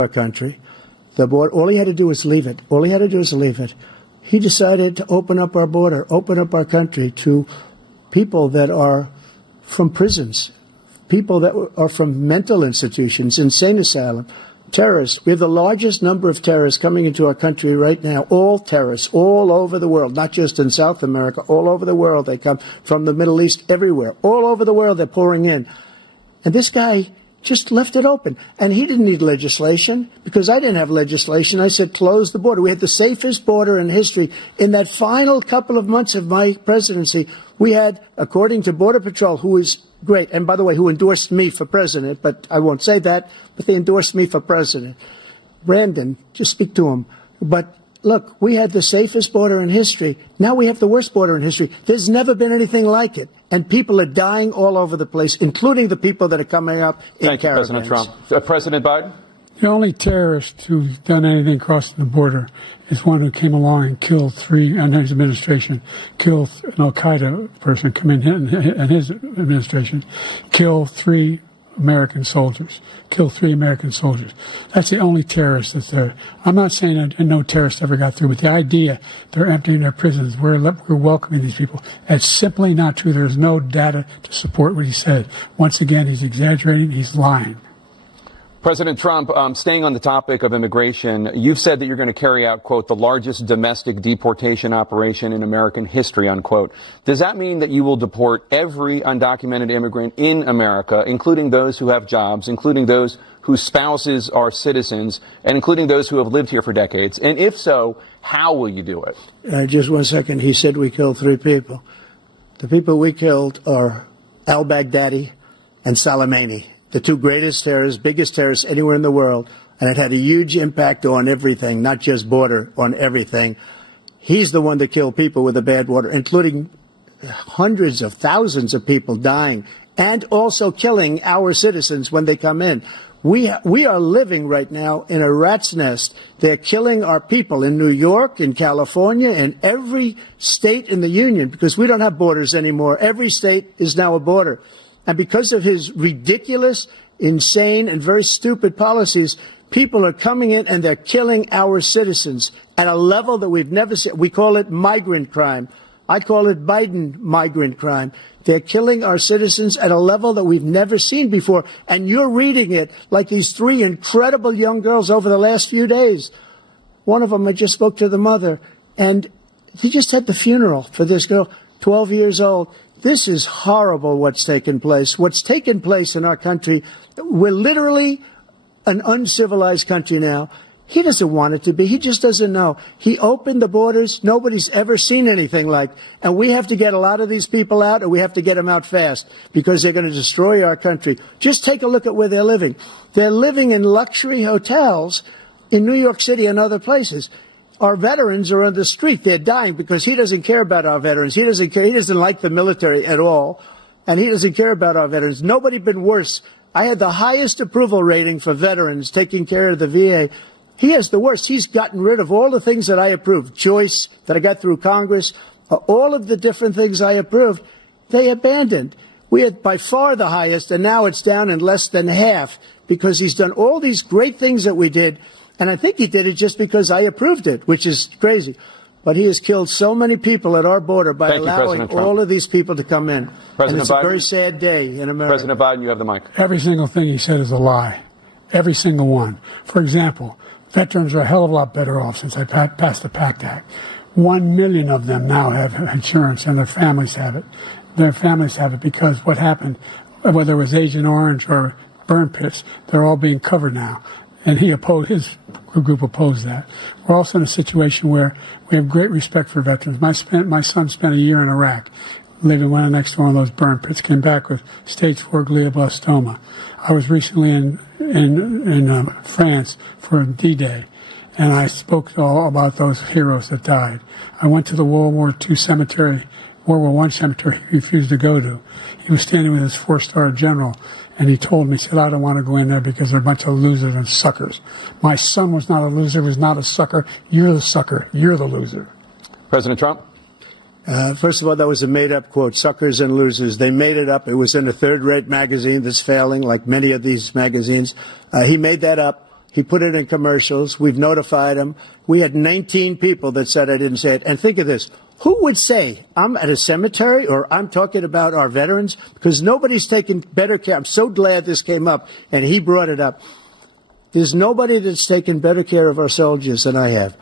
our country. The border, all he had to do was leave it. All he had to do was leave it. He decided to open up our border, open up our country to people that are from prisons, people that are from mental institutions, insane asylum, terrorists. We have the largest number of terrorists coming into our country right now, all terrorists, all over the world, not just in South America, all over the world. They come from the Middle East, everywhere. All over the world, they're pouring in. And this guy just left it open. And he didn't need legislation because I didn't have legislation. I said, close the border. We had the safest border in history. In that final couple of months of my presidency, we had, according to Border Patrol, who is great, and by the way, who endorsed me for president, but I won't say that, but they endorsed me for president. Brandon, just speak to him. But look, we had the safest border in history. Now we have the worst border in history. There's never been anything like it. And people are dying all over the place, including the people that are coming up in caravans. Thank you, President Trump. President Biden? The only terrorist who's done anything crossing the border is one who came along and killed three, and his administration, killed an al-Qaeda person come in and his administration, killed three American soldiers. That's the only terrorist that's there. I'm not saying that no terrorist ever got through, but the idea they're emptying their prisons, we're welcoming these people, that's simply not true. There's no data to support what he said. Once again, he's exaggerating, he's lying. President Trump, staying on the topic of immigration, you've said that you're going to carry out, quote, the largest domestic deportation operation in American history, unquote. Does that mean that you will deport every undocumented immigrant in America, including those who have jobs, including those whose spouses are citizens, and including those who have lived here for decades? And if so, how will you do it? Just 1 second. He said we killed three people. The people we killed are al-Baghdadi and Soleimani, the two greatest terrorists, biggest terrorists anywhere in the world, and it had a huge impact on everything, not just border, on everything. He's the one that killed people with the bad water, including hundreds of thousands of people dying, and also killing our citizens when they come in. We are living right now in a rat's nest. They're killing our people in New York, in California, in every state in the union, because we don't have borders anymore. Every state is now a border. And because of his ridiculous, insane, and very stupid policies, people are coming in and they're killing our citizens at a level that we've never seen. We call it migrant crime. I call it Biden migrant crime. They're killing our citizens at a level that we've never seen before. And you're reading it like these three incredible young girls over the last few days. One of them, I just spoke to the mother, and he just had the funeral for this girl, 12 years old. This is horrible what's taken place. What's taken place in our country, we're literally an uncivilized country now. He doesn't want it to be. He just doesn't know. He opened the borders. Nobody's ever seen anything like. And we have to get a lot of these people out, and we have to get them out fast because they're going to destroy our country. Just take a look at where they're living. They're living in luxury hotels in New York City and other places. Our veterans are on the street. They're dying because he doesn't care about our veterans. He doesn't care. He doesn't like the military at all, and he doesn't care about our veterans. Nobody been worse. I had the highest approval rating for veterans taking care of the VA. He has the worst. He's gotten rid of all the things that I approved, choice that I got through Congress, all of the different things I approved, they abandoned. We had by far the highest, and now it's down in less than half because he's done all these great things that we did. And I think he did it just because I approved it, which is crazy. But he has killed so many people at our border by allowing all of these people to come in. And it's a very sad day in America. President Biden, you have the mic. Every single thing he said is a lie. Every single one. For example, veterans are a hell of a lot better off since I passed the PACT Act. 1 million of them now have insurance, and their families have it. Their families have it because what happened, whether it was Agent Orange or burn pits, they're all being covered now. And his group opposed that. We're also in a situation where we have great respect for veterans. My son spent a year in Iraq, living right next to one of those burn pits, came back with stage 4 glioblastoma. I was recently in France for D-Day, and I spoke all about those heroes that died. I went to the World War II cemetery, World War I cemetery he refused to go to. He was standing with his 4-star general, and he told me, he said, I don't want to go in there because they're a bunch of losers and suckers. My son was not a loser, was not a sucker. You're the sucker. You're the loser. President Trump? First of all, that was a made-up quote, suckers and losers. They made it up. It was in a third-rate magazine that's failing, like many of these magazines. He made that up. He put it in commercials. We've notified him. We had 19 people that said I didn't say it. And think of this. Who would say I'm at a cemetery or I'm talking about our veterans? Because nobody's taken better care. I'm so glad this came up and he brought it up. There's nobody that's taken better care of our soldiers than I have.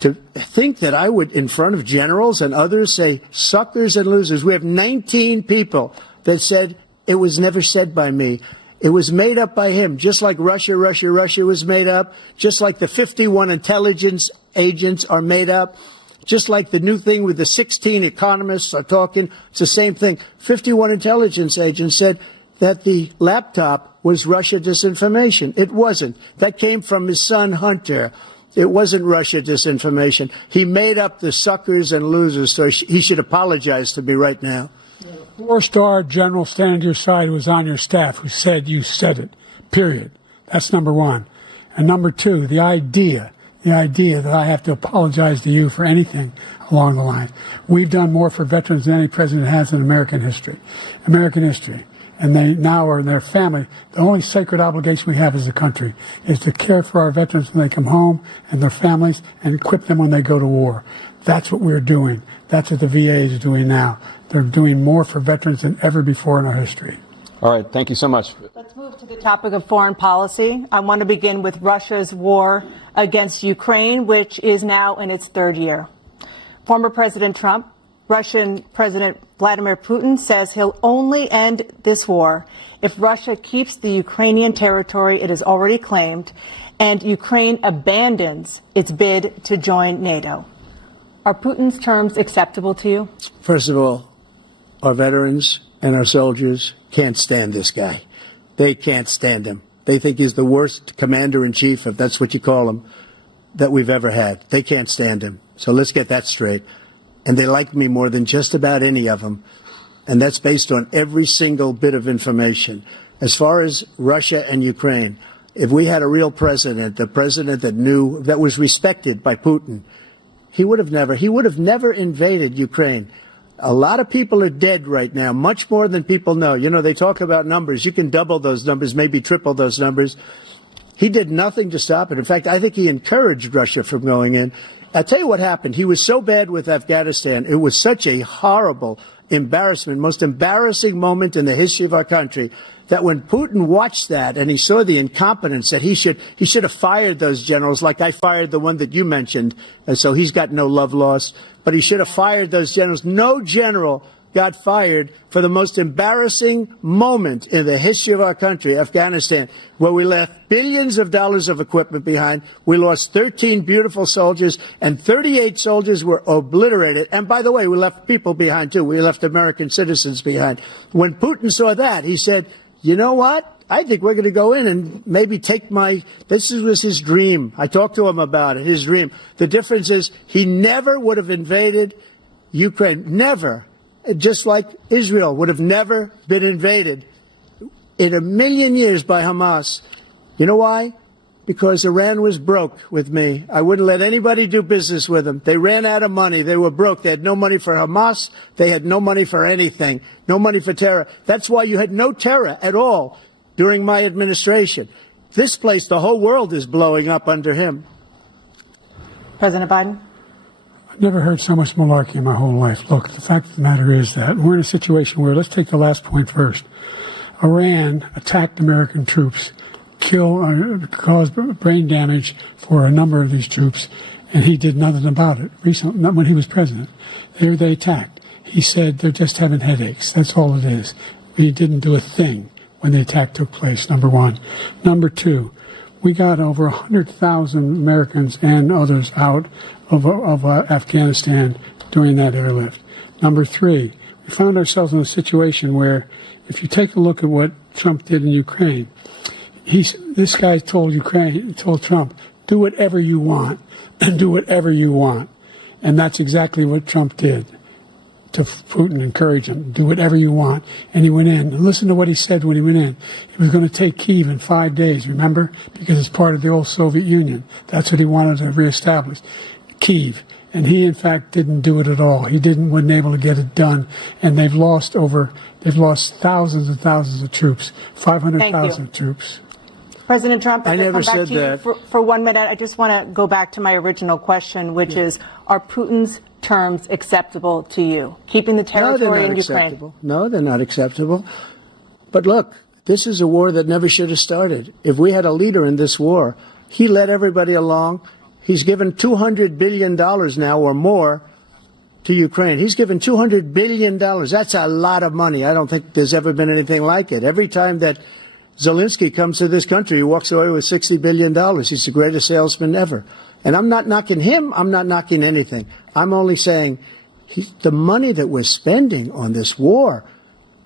To think that I would, in front of generals and others, say suckers and losers. We have 19 people that said it was never said by me. It was made up by him, just like Russia was made up, just like the 51 intelligence agents are made up, just like the new thing with the 16 economists are talking. It's the same thing. 51 intelligence agents said that the laptop was Russia disinformation. It wasn't. That came from his son, Hunter. It wasn't Russia disinformation. He made up the suckers and losers, so he should apologize to me right now. Four-star general standing to your side who was on your staff who said you said it, period. That's number one. And number two, the idea that I have to apologize to you for anything along the line. We've done more for veterans than any president has in American history. And they now are in their family. The only sacred obligation we have as a country is to care for our veterans when they come home and their families and equip them when they go to war. That's what we're doing. That's what the VA is doing now. They're doing more for veterans than ever before in our history. All right. Thank you so much. Let's move to the topic of foreign policy. I want to begin with Russia's war against Ukraine, which is now in its third year. Former President Trump, Russian President Vladimir Putin says he'll only end this war if Russia keeps the Ukrainian territory it has already claimed and Ukraine abandons its bid to join NATO. Are Putin's terms acceptable to you? First of all, our veterans and our soldiers can't stand this guy. They can't stand him. They think he's the worst commander-in-chief, if that's what you call him, that we've ever had. They can't stand him. So let's get that straight. And they like me more than just about any of them. And that's based on every single bit of information. As far as Russia and Ukraine, if we had a real president, a president that knew, that was respected by Putin, he would have never invaded Ukraine. A lot of people are dead right now, much more than people know. You know, they talk about numbers. You can double those numbers, maybe triple those numbers. He did nothing to stop it. In fact, I think he encouraged Russia from going in. I'll tell you what happened. He was so bad with Afghanistan. It was such a horrible embarrassment, most embarrassing moment in the history of our country, that when Putin watched that and he saw the incompetence, that he should have fired those generals, like I fired the one that you mentioned, and so he's got no love lost, but he should have fired those generals. No general got fired for the most embarrassing moment in the history of our country, Afghanistan, where we left billions of dollars of equipment behind. We lost 13 beautiful soldiers, and 38 soldiers were obliterated. And by the way, we left people behind, too. We left American citizens behind. When Putin saw that, he said, you know what? I think we're going to go in and maybe take this was his dream. I talked to him about it, his dream. The difference is he never would have invaded Ukraine. Never. Just like Israel would have never been invaded in a million years by Hamas. You know why? Because Iran was broke with me. I wouldn't let anybody do business with them. They ran out of money. They were broke. They had no money for Hamas. They had no money for anything. No money for terror. That's why you had no terror at all during my administration. This place, the whole world is blowing up under him. President Biden? I've never heard so much malarkey in my whole life. Look, the fact of the matter is that we're in a situation where, let's take the last point first. Iran attacked American troops, caused brain damage for a number of these troops, and he did nothing about it. Recently, not when he was president. They attacked. He said they're just having headaches. That's all it is. He didn't do a thing when the attack took place, number one. Number two, we got over 100,000 Americans and others out of Afghanistan during that airlift. Number three, we found ourselves in a situation where, if you take a look at what Trump did in Ukraine, this guy told Trump, do whatever you want, and do whatever you want. And that's exactly what Trump did to Putin, encourage him, do whatever you want. And he went in. And listen to what he said when he went in. He was going to take Kyiv in 5 days, remember? Because it's part of the old Soviet Union. That's what he wanted to reestablish, Kyiv. And he, in fact, didn't do it at all. He wasn't able to get it done. And they've lost thousands and thousands of troops, 500,000 troops. President Trump, I never come back said to you that. for 1 minute. I just want to go back to my original question, which is, are Putin's terms acceptable to you? Keeping the territory in Ukraine? Acceptable. No, they're not acceptable. But look, this is a war that never should have started. If we had a leader in this war, he led everybody along. He's given $200 billion now or more to Ukraine. He's given $200 billion. That's a lot of money. I don't think there's ever been anything like it. Every time that Zelensky comes to this country, he walks away with $60 billion. He's the greatest salesman ever. And I'm not knocking him. I'm not knocking anything. I'm only saying the money that we're spending on this war,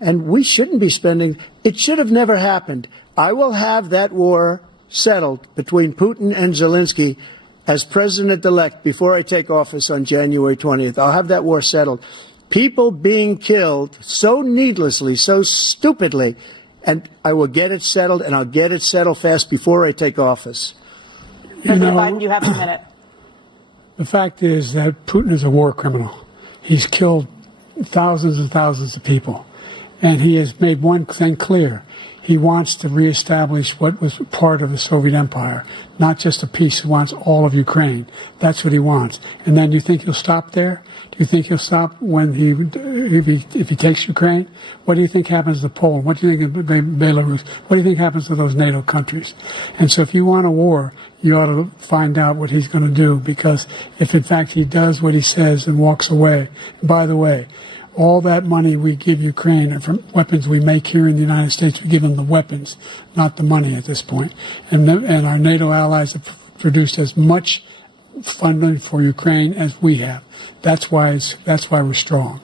and we shouldn't be spending, it should have never happened. I will have that war settled between Putin and Zelensky as president-elect before I take office on January 20th. I'll have that war settled. People being killed so needlessly, so stupidly, and I will get it settled, and I'll get it settled fast before I take office. President Biden, you have a minute. The fact is that Putin is a war criminal. He's killed thousands and thousands of people. And he has made one thing clear. He wants to reestablish what was part of the Soviet Empire, not just a piece. He wants all of Ukraine. That's what he wants. And then do you think he'll stop there? Do you think he'll stop when if he takes Ukraine? What do you think happens to Poland? What do you think of Belarus? What do you think happens to those NATO countries? And so if you want a war, you ought to find out what he's going to do, because if in fact he does what he says and walks away, and by the way, all that money we give Ukraine are from weapons we make here in the United States. We give them the weapons, not the money at this point. And our NATO allies have produced as much funding for Ukraine as we have. That's why we're strong.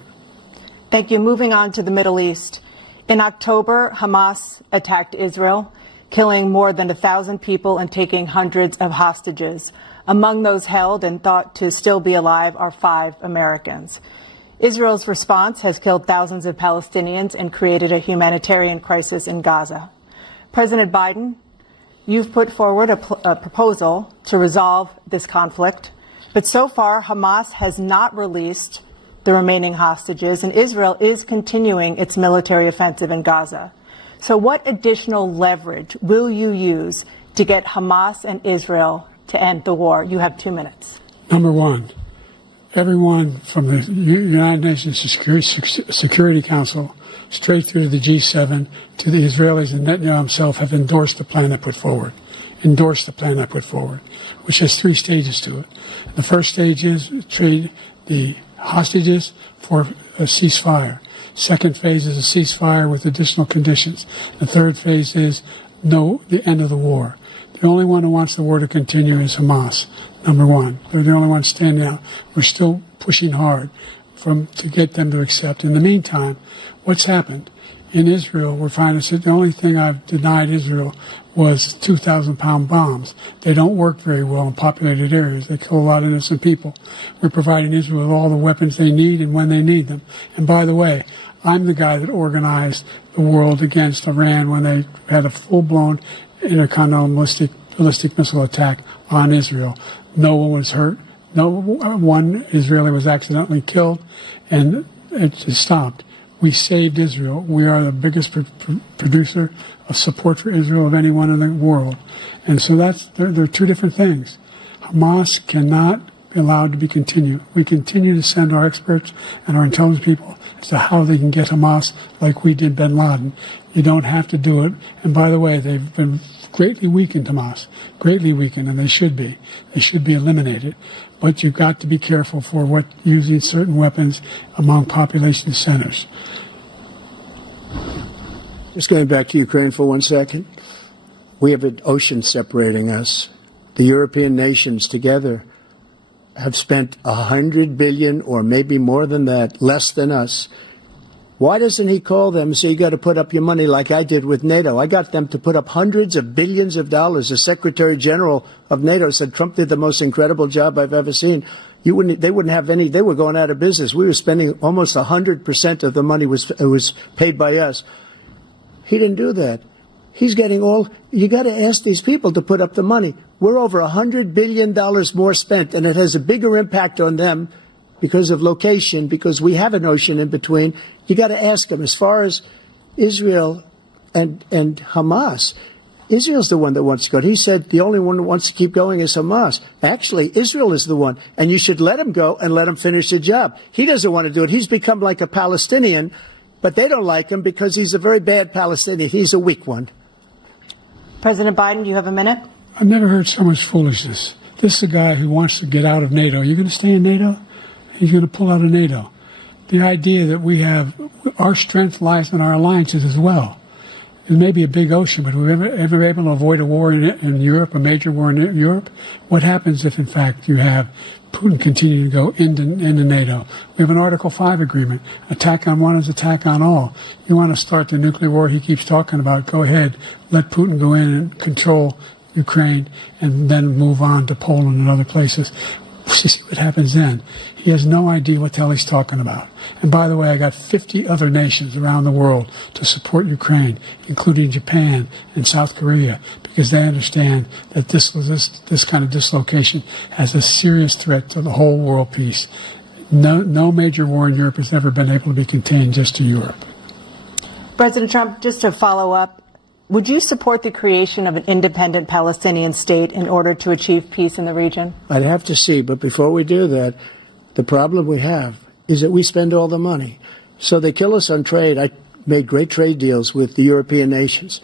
Thank you. Moving on to the Middle East. In October, Hamas attacked Israel, killing more than 1,000 people and taking hundreds of hostages. Among those held and thought to still be alive are 5 Americans. Israel's response has killed thousands of Palestinians and created a humanitarian crisis in Gaza. President Biden, you've put forward a proposal to resolve this conflict, but so far Hamas has not released the remaining hostages, and Israel is continuing its military offensive in Gaza. So what additional leverage will you use to get Hamas and Israel to end the war? You have 2 minutes. Number one, everyone from the United Nations Security Council straight through to the G7 to the Israelis and Netanyahu himself have endorsed the plan I put forward. Which has 3 stages to it. The first stage is trade the hostages for a ceasefire. Second phase is a ceasefire with additional conditions. The third phase is the end of the war. The only one who wants the war to continue is Hamas, number one. They're the only ones standing out. We're still pushing hard to get them to accept. In the meantime, what's happened? In Israel, we're finding that the only thing I've denied Israel was 2,000-pound bombs. They don't work very well in populated areas. They kill a lot of innocent people. We're providing Israel with all the weapons they need and when they need them. And by the way, I'm the guy that organized the world against Iran when they had a full-blown intercontinental ballistic missile attack on Israel. No one was hurt. No one Israeli was accidentally killed, and it stopped. We saved Israel. We are the biggest producer of support for Israel of anyone in the world. And so there are 2 different things. Hamas cannot be allowed to be continued. We continue to send our experts and our intelligence people as to how they can get Hamas like we did bin Laden. You don't have to do it. And by the way, they've been greatly weakened, Hamas, greatly weakened, and they should be. They should be eliminated. But you've got to be careful for using certain weapons among population centers. Just going back to Ukraine for 1 second. We have an ocean separating us. The European nations together have spent $100 billion, or maybe more than that, less than us. Why doesn't he call them and say, you got to put up your money like I did with NATO? I got them to put up hundreds of billions of dollars. The Secretary General of NATO said Trump did the most incredible job I've ever seen. They wouldn't have any. They were going out of business. We were spending almost 100% of the money was paid by us. He didn't do that. He's getting you got to ask these people to put up the money. We're over $100 billion more spent, and it has a bigger impact on them because of location, because we have an ocean in between. You got to ask them. As far as Israel and Hamas, Israel's the one that wants to go. He said the only one that wants to keep going is Hamas. Actually, Israel is the one, and you should let him go and let him finish the job. He doesn't want to do it. He's become like a Palestinian, but they don't like him because he's a very bad Palestinian. He's a weak one. President Biden, do you have a minute? I've never heard so much foolishness. This is a guy who wants to get out of NATO. You're going to stay in NATO? He's going to pull out of NATO. The idea that we have, our strength lies in our alliances as well. It may be a big ocean, but we're ever able to avoid a war in Europe, a major war in Europe? What happens if, in fact, you have Putin continuing to go into NATO? We have an Article 5 agreement. Attack on one is attack on all. You want to start the nuclear war he keeps talking about, go ahead. Let Putin go in and control Ukraine and then move on to Poland and other places. See what happens then. He has no idea what the hell he's talking about. And by the way, I got 50 other nations around the world to support Ukraine, including Japan and South Korea, because they understand that this kind of dislocation has a serious threat to the whole world peace. No major war in Europe has ever been able to be contained just to Europe. President Trump, just to follow up, would you support the creation of an independent Palestinian state in order to achieve peace in the region? I'd have to see, but before we do that, the problem we have is that we spend all the money. So they kill us on trade. I made great trade deals with the European nations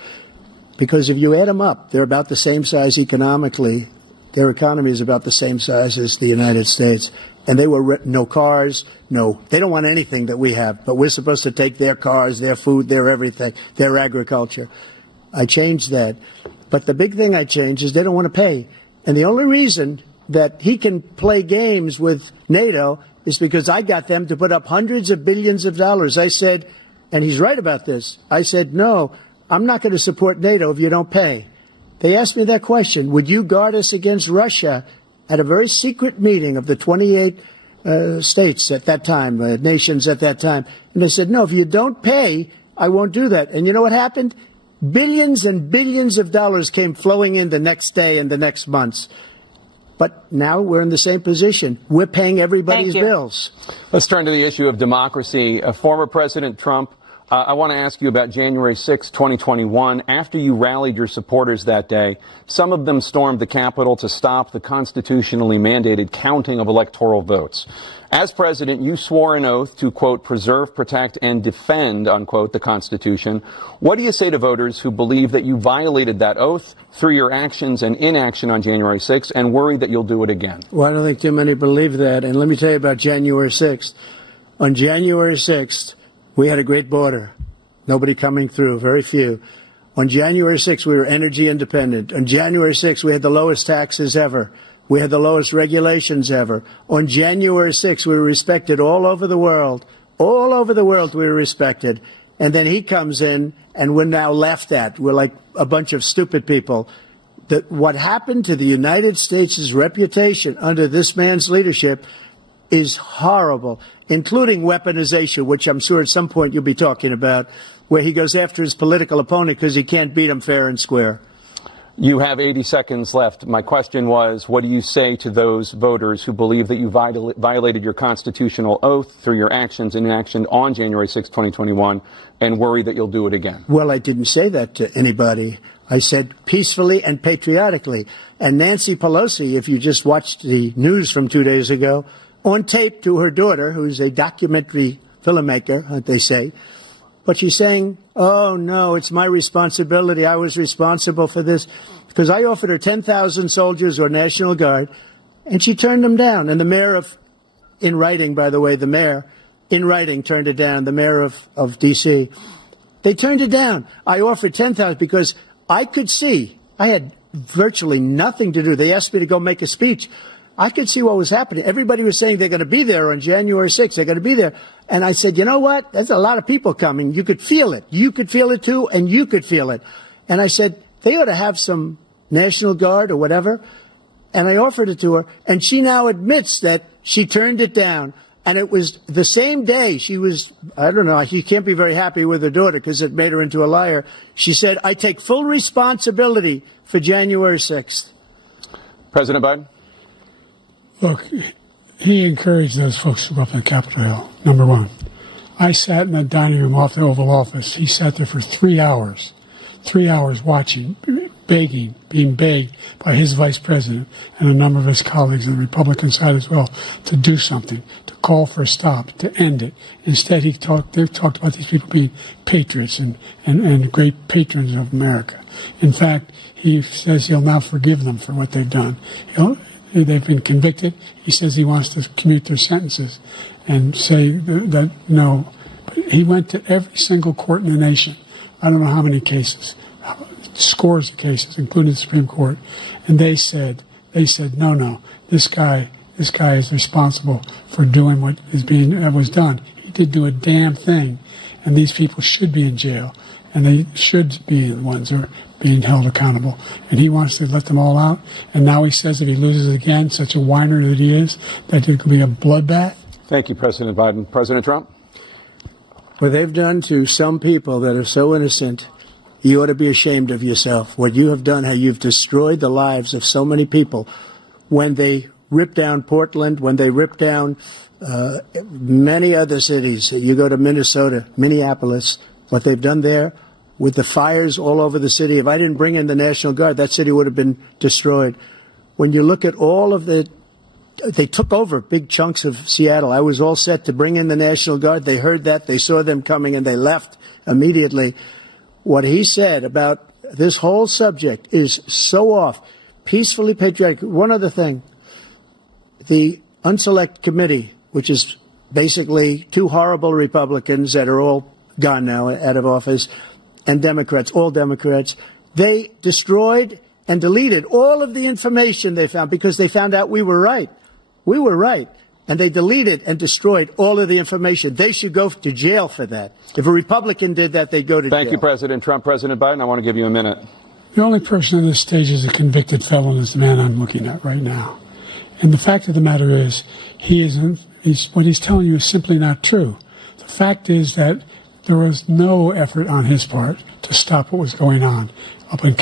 because if you add them up, they're about the same size economically. Their economy is about the same size as the United States. And they were no cars, they don't want anything that we have, but we're supposed to take their cars, their food, their everything, their agriculture. I changed that. But the big thing I changed is they don't want to pay. And the only reason that he can play games with NATO is because I got them to put up hundreds of billions of dollars. I said, and he's right about this, I said, no, I'm not going to support NATO if you don't pay. They asked me that question, would you guard us against Russia at a very secret meeting of the 28 states at that time, nations at that time? And I said, no, if you don't pay, I won't do that. And you know what happened? Billions and billions of dollars came flowing in the next day and the next months. But now we're in the same position. We're paying everybody's bills. Let's turn to the issue of democracy. Former President Trump, I want to ask you about January 6, 2021. After you rallied your supporters that day, some of them stormed the Capitol to stop the constitutionally mandated counting of electoral votes. As president, you swore an oath to, quote, preserve, protect, and defend, unquote, the Constitution. What do you say to voters who believe that you violated that oath through your actions and inaction on January 6th and worry that you'll do it again? Well, I don't think too many believe that. And let me tell you about January 6th. On January 6th, we had a great border. Nobody coming through, very few. On January 6th, we were energy independent. On January 6th, we had the lowest taxes ever. We had the lowest regulations ever. On January 6th, we were respected all over the world. All over the world, we were respected. And then he comes in, and we're now laughed at. We're like a bunch of stupid people. What happened to the United States' reputation under this man's leadership is horrible, including weaponization, which I'm sure at some point you'll be talking about, where he goes after his political opponent because he can't beat him fair and square. You have 80 seconds left. My question was, what do you say to those voters who believe that you violated your constitutional oath through your actions and inaction on January 6, 2021, and worry that you'll do it again? Well, I didn't say that to anybody. I said peacefully and patriotically. And Nancy Pelosi, if you just watched the news from 2 days ago, on tape to her daughter, who's a documentary filmmaker, they say, but she's saying, oh, no, it's my responsibility. I was responsible for this because I offered her 10,000 soldiers or National Guard, and she turned them down. And the mayor in writing, by the way, the mayor in writing turned it down, the mayor of D.C. They turned it down. I offered 10,000 because I could see I had virtually nothing to do. They asked me to go make a speech. I could see what was happening. Everybody was saying they're going to be there on January 6th. They're going to be there. And I said, you know what? There's a lot of people coming. You could feel it. You could feel it, too, and you could feel it. And I said, they ought to have some National Guard or whatever. And I offered it to her. And she now admits that she turned it down. And it was the same day she was, I don't know, she can't be very happy with her daughter because it made her into a liar. She said, I take full responsibility for January 6th. President Biden? Look, he encouraged those folks to go up on Capitol Hill, number one. I sat in the dining room off the Oval Office. He sat there for 3 hours watching, being begged by his vice president and a number of his colleagues on the Republican side as well to do something, to call for a stop, to end it. Instead, they talked about these people being patriots and great patrons of America. In fact, he says he'll now forgive them for what they've done. They've been convicted. He says he wants to commute their sentences and say that no. But he went to every single court in the nation. I don't know how many cases, scores of cases, including the Supreme Court, and they said, no, this guy is responsible for doing what was done. He did do a damn thing, and these people should be in jail, and they should be the ones who are being held accountable. And he wants to let them all out, and now he says if he loses again, such a whiner that he is, that it could be a bloodbath. Thank you, President Biden. President Trump? What they've done to some people that are so innocent, you ought to be ashamed of yourself. What you have done, how you've destroyed the lives of so many people. When they ripped down Portland, when they ripped down many other cities, you go to Minnesota, Minneapolis, what they've done there with the fires all over the city. If I didn't bring in the National Guard, that city would have been destroyed. When you look at all of they took over big chunks of Seattle. I was all set to bring in the National Guard. They heard that. They saw them coming, and they left immediately. What he said about this whole subject is so off. Peacefully patriotic. One other thing. The Unselect Committee, which is basically two horrible Republicans that are all gone now, out of office, and Democrats, all Democrats, they destroyed and deleted all of the information they found because they found out we were right. We were right. And they deleted and destroyed all of the information. They should go to jail for that. If a Republican did that, they'd go to jail. Thank you, President Trump. President Biden, I want to give you a minute. The only person on this stage is a convicted felon is the man I'm looking at right now. And the fact of the matter is, what he's telling you is simply not true. The fact is that there was no effort on his part to stop what was going on up in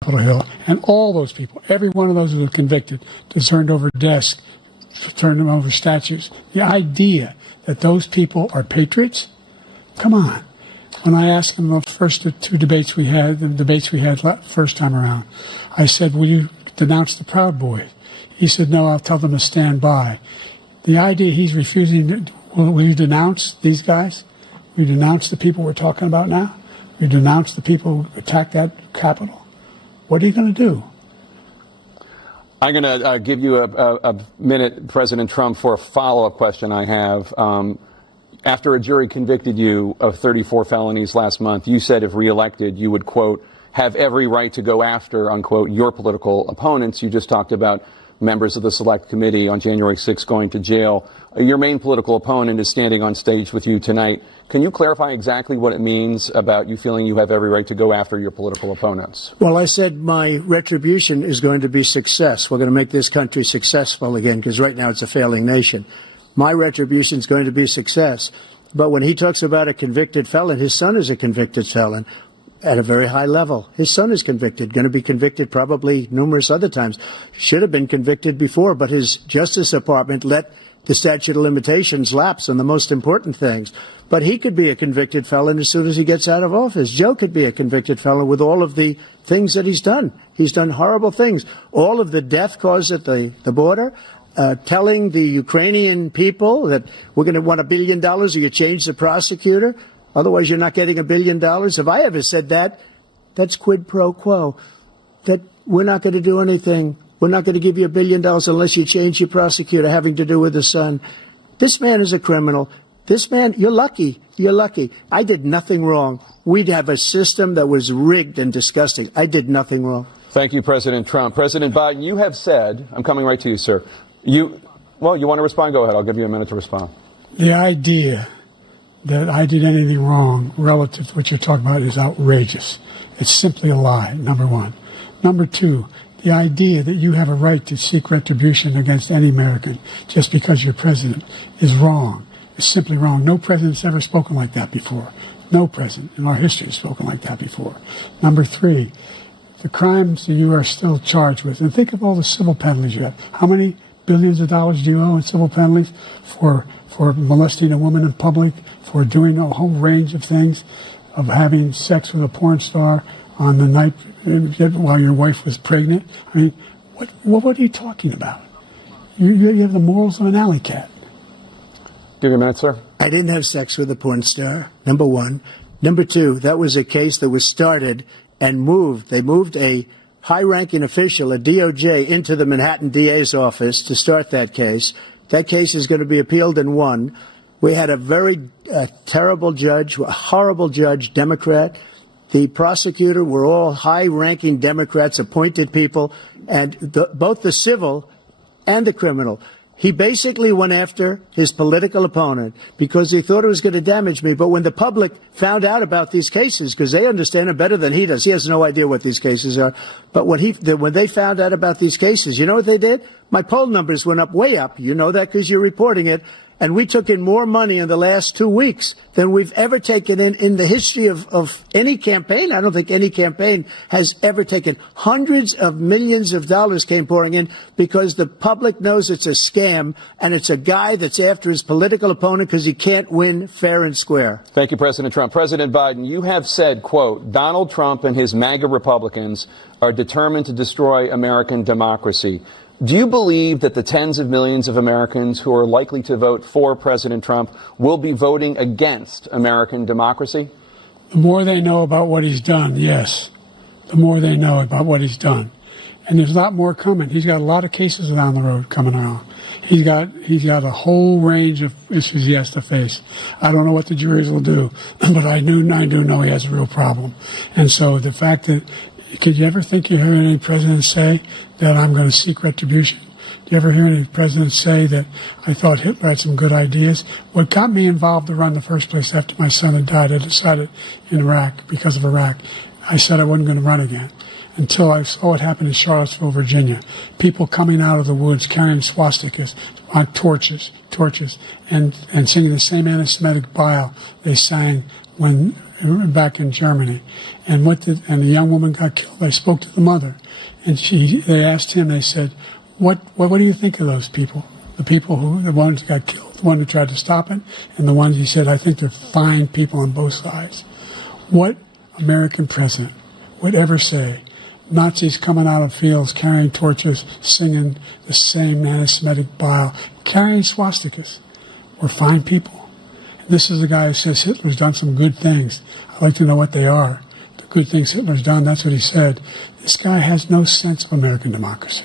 Capitol Hill. And all those people, every one of those who were convicted, turned over desks, turned them over statues. The idea that those people are patriots? Come on. When I asked him the first two debates we had, first time around, I said, will you denounce the Proud Boys? He said, no, I'll tell them to stand by. The idea he's refusing, will you denounce these guys? Will you denounce the people we're talking about now? Will you denounce the people who attacked that Capitol? What are you going to do? I'm going to give you a minute, President Trump, for a follow-up question I have. After a jury convicted you of 34 felonies last month, you said if reelected, you would, quote, have every right to go after, unquote, your political opponents. You just talked about members of the Select Committee on January 6th going to jail. Your main political opponent is standing on stage with you tonight. Can you clarify exactly what it means about you feeling you have every right to go after your political opponents? Well, I said my retribution is going to be success. We're going to make this country successful again, because right now it's a failing nation. My retribution is going to be success. But when he talks about a convicted felon, his son is a convicted felon at a very high level. His son is convicted, going to be convicted probably numerous other times. Should have been convicted before, but his Justice Department let the statute of limitations lapse on the most important things. But he could be a convicted felon as soon as he gets out of office. Joe could be a convicted felon with all of the things that he's done. He's done horrible things. All of the death caused at the border, telling the Ukrainian people that we're going to want $1 billion or you change the prosecutor. Otherwise, you're not getting $1 billion. If I ever said that, that's quid pro quo. That we're not going to do anything. We're not going to give you $1 billion unless you change your prosecutor having to do with the son. This man is a criminal. This man, you're lucky. You're lucky. I did nothing wrong. We'd have a system that was rigged and disgusting. I did nothing wrong. Thank you, President Trump. President Biden, you have said, I'm coming right to you, sir. You want to respond? Go ahead. I'll give you a minute to respond. The idea that I did anything wrong relative to what you're talking about is outrageous. It's simply a lie, number one. Number two, the idea that you have a right to seek retribution against any American just because you're president is wrong. It's simply wrong. No president's ever spoken like that before. No president in our history has spoken like that before. Number three, the crimes that you are still charged with, and think of all the civil penalties you have. How many billions of dollars do you owe in civil penalties for molesting a woman in public, for doing a whole range of things? of having sex with a porn star on the night while your wife was pregnant? I mean, what are you talking about? You have the morals of an alley cat. Give you a minute, sir. I didn't have sex with a porn star, number one. Number two, that was a case that was started and moved. They moved a high-ranking official, a DOJ, into the Manhattan DA's office to start that case. That case is going to be appealed and won. We had a very terrible judge, a horrible judge, Democrat. The prosecutor were all high-ranking Democrats, appointed people, and both the civil and the criminal. He basically went after his political opponent because he thought it was going to damage me. But when the public found out about these cases, because they understand it better than he does, he has no idea what these cases are. But when they found out about these cases, you know what they did? My poll numbers went up, way up. You know that because you're reporting it. And we took in more money in the last 2 weeks than we've ever taken in the history of any campaign. I don't think any campaign has ever taken. Hundreds of millions of dollars came pouring in because the public knows it's a scam and it's a guy that's after his political opponent because he can't win fair and square. Thank you, President Trump. President Biden, you have said, quote, Donald Trump and his MAGA Republicans are determined to destroy American democracy. Do you believe that the tens of millions of Americans who are likely to vote for President Trump will be voting against American democracy? The more they know about what he's done, yes. The more they know about what he's done. And there's a lot more coming. He's got a lot of cases down the road coming around. He's got a whole range of issues he has to face. I don't know what the juries will do, but I do know he has a real problem. And so the fact that, could you ever think you heard any president say that I'm going to seek retribution? Do you ever hear any president say that I thought Hitler had some good ideas? What got me involved to run in the first place after my son had died, I decided in Iraq, because of Iraq, I said I wasn't going to run again until I saw what happened in Charlottesville, Virginia. People coming out of the woods carrying swastikas, torches, and singing the same anti-Semitic bile they sang when back in Germany. And the young woman got killed. I spoke to the mother, and they asked him, they said, what do you think of those people? The ones who got killed, the one who tried to stop it, and the ones he said, I think they're fine people on both sides. What American president would ever say Nazis coming out of fields carrying torches, singing the same anti-Semitic bile, carrying swastikas were fine people? And this is a guy who says Hitler's done some good things. I'd like to know what they are. The good things Hitler's done, that's what he said. This guy has no sense of American democracy.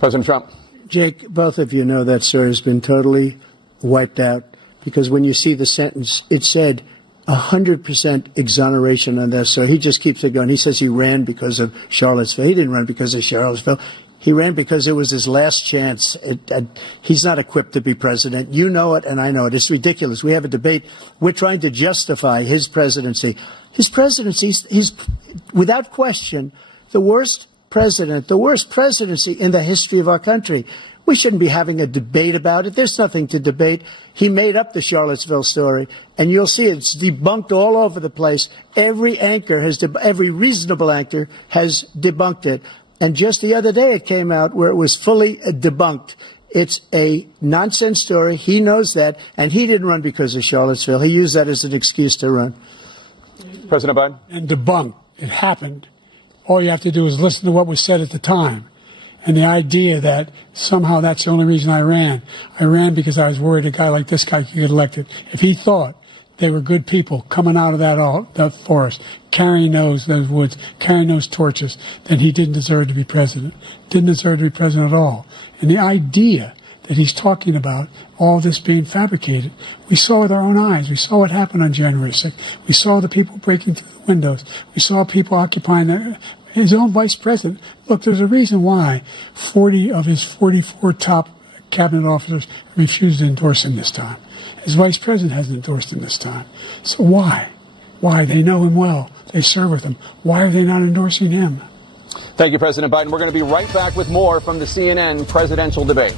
President Trump. Jake, both of you know that sir has been totally wiped out because when you see the sentence, it said 100% exoneration on this. So he just keeps it going. He says he ran because of Charlottesville. He didn't run because of Charlottesville. He ran because it was his last chance. He's not equipped to be president. You know it, and I know it. It's ridiculous. We have a debate. We're trying to justify his presidency. His presidency, he's without question the worst president, the worst presidency in the history of our country. We shouldn't be having a debate about it. There's nothing to debate. He made up the Charlottesville story, and you'll see it's debunked all over the place. Every reasonable anchor has debunked it. And just the other day it came out where it was fully debunked. It's a nonsense story. He knows that, and he didn't run because of Charlottesville. He used that as an excuse to run. President Biden. And debunked. It happened. All you have to do is listen to what was said at the time. And the idea that somehow that's the only reason I ran because I was worried a guy like this guy could get elected. If he thought they were good people coming out of that forest, carrying those woods, carrying those torches, then he didn't deserve to be president. Didn't deserve to be president at all. And the idea that he's talking about all this being fabricated, we saw with our own eyes. We saw what happened on January 6th. We saw the people breaking through the windows. We saw people occupying his own vice president. Look, there's a reason why 40 of his 44 top cabinet officers refused to endorse him this time. His vice president hasn't endorsed him this time. So why? Why? They know him well. They serve with him. Why are they not endorsing him? Thank you, President Biden. We're going to be right back with more from the CNN presidential debate.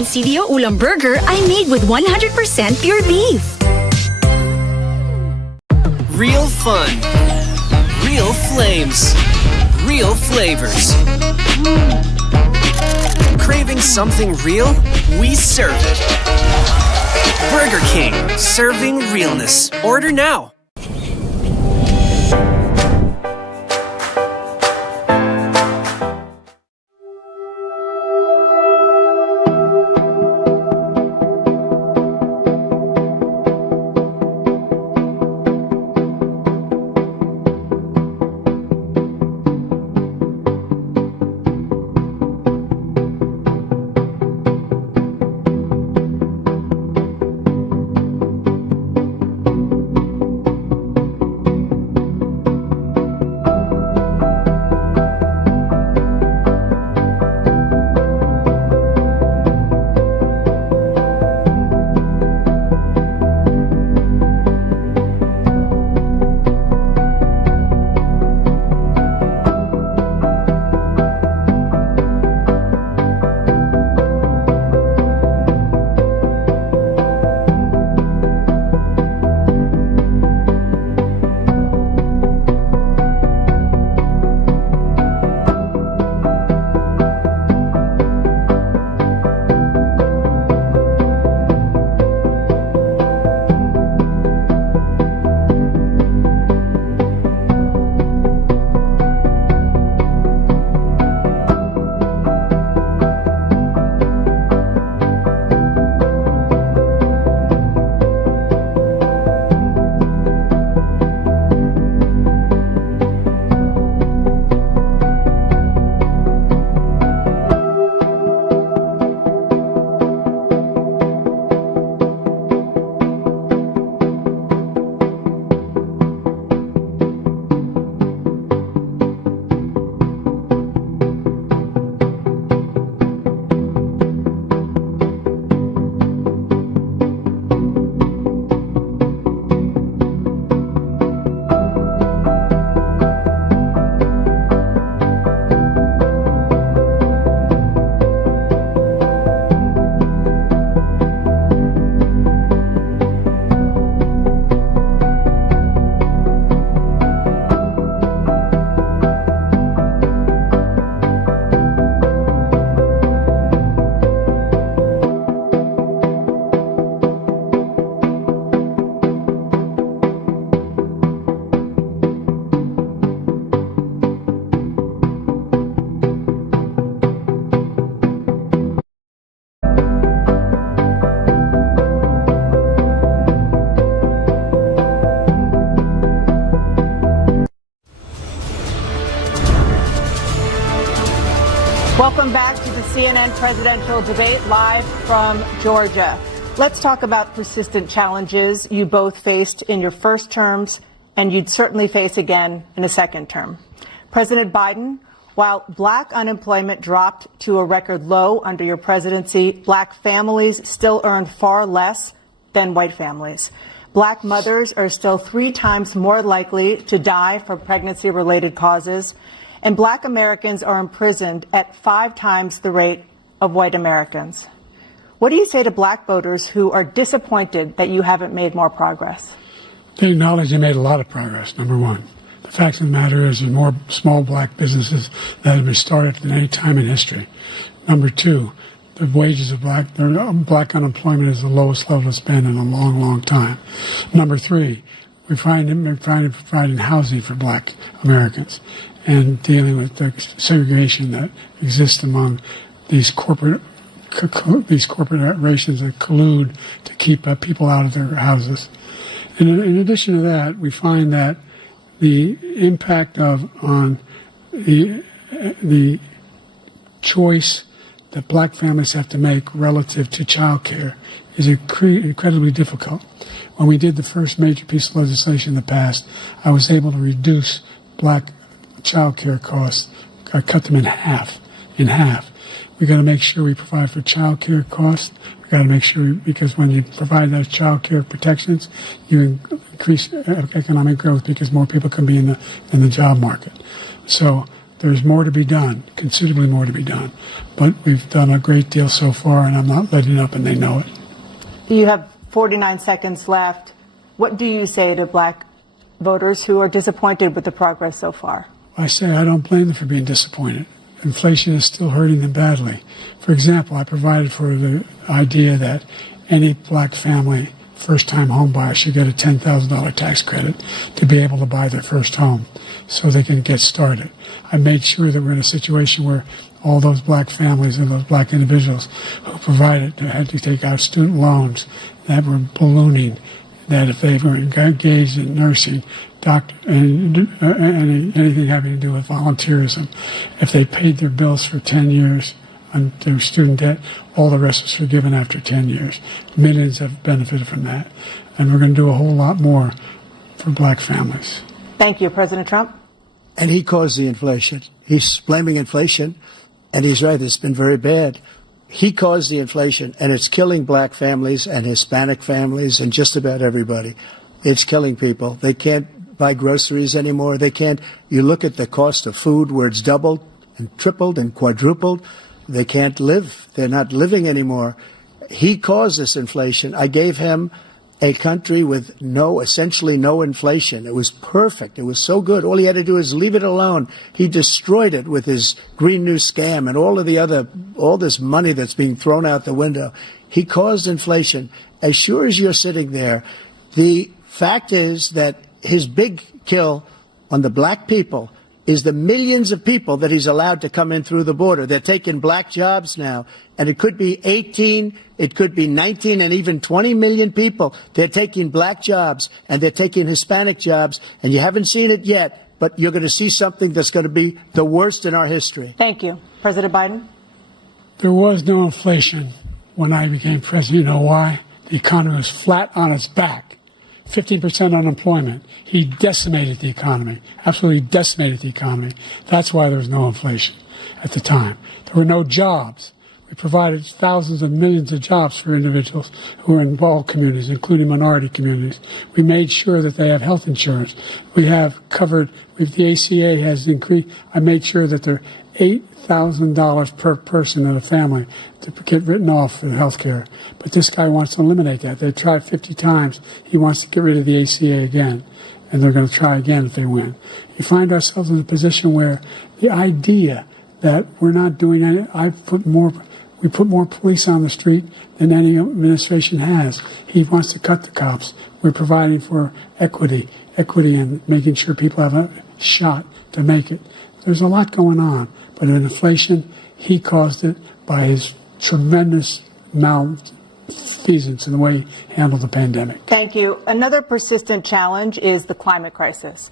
ang CDO Ulam Burger ay made with 100% pure beef. Real fun, real flames, real flavors. Craving something real? We serve it. Burger King, serving realness. Order now. Welcome back to the CNN presidential debate live from Georgia. Let's talk about persistent challenges you both faced in your first terms and you'd certainly face again in a second term. President Biden, while black unemployment dropped to a record low under your presidency, black families still earn far less than white families. Black mothers are still 3 times more likely to die from pregnancy-related causes, and black Americans are imprisoned at 5 times the rate of white Americans. What do you say to black voters who are disappointed that you haven't made more progress? They acknowledge they made a lot of progress, number one. The fact of the matter is there's more small black businesses that have been started than any time in history. Number two, the wages of black unemployment is the lowest level it's been in a long, long time. Number three, we're providing housing for black Americans and dealing with the segregation that exists among these corporations that collude to keep people out of their houses. And in addition to that, we find that the impact on the choice that black families have to make relative to childcare is incredibly difficult. When we did the first major piece of legislation in the past, I was able to reduce black childcare costs. I cut them in half. We got to make sure we provide for childcare costs. We got to make sure, because when you provide those childcare protections, you increase economic growth because more people can be in the job market. So There's more to be done, considerably more to be done. But we've done a great deal so far, and I'm not letting up, and they know it. You have 49 seconds left. What do you say to black voters who are disappointed with the progress so far? I say I don't blame them for being disappointed. Inflation is still hurting them badly. For example, I provided for the idea that any black family first-time home buyer should get a $10,000 tax credit to be able to buy their first home so they can get started. I made sure that we're in a situation where all those black families and those black individuals who provided had to take out student loans that were ballooning, that if they were engaged in nursing, doctor, and anything having to do with volunteerism, if they paid their bills for 10 years on their student debt, all the rest was forgiven after 10 years. Millions have benefited from that. And we're going to do a whole lot more for black families. Thank you, President Trump. And he caused the inflation. He's blaming inflation, and he's right, it's been very bad. He caused the inflation, and it's killing black families and Hispanic families and just about everybody. It's killing people. They can't buy groceries anymore. They can't. You look at the cost of food where it's doubled and tripled and quadrupled. They can't live. They're not living anymore. He caused this inflation. I gave him a country with essentially no inflation. It was perfect. It was so good. All he had to do is leave it alone. He destroyed it with his Green New Scam and all this money that's being thrown out the window. He caused inflation. As sure as you're sitting there, the fact is that his big kill on the black people is the millions of people that he's allowed to come in through the border. They're taking black jobs now, and it could be 18, it could be 19, and even 20 million people. They're taking black jobs, and they're taking Hispanic jobs, and you haven't seen it yet, but you're going to see something that's going to be the worst in our history. Thank you. President Biden? There was no inflation when I became president. You know why? The economy was flat on its back. 15% unemployment. He decimated the economy, absolutely decimated the economy. That's why there was no inflation at the time. There were no jobs. We provided thousands of millions of jobs for individuals who are in all communities, including minority communities. We made sure that they have health insurance. We have covered, the ACA has increased. I made sure that they're $8,000 per person in a family to get written off for health care. But this guy wants to eliminate that. They tried 50 times. He wants to get rid of the ACA again, and they're going to try again if they win. You find ourselves in a position where the idea that we're not doing any, we put more police on the street than any administration has. He wants to cut the cops. We're providing for equity and making sure people have a shot to make it. There's a lot going on, but in inflation, he caused it by his tremendous malfeasance in the way he handled the pandemic. Thank you. Another persistent challenge is the climate crisis.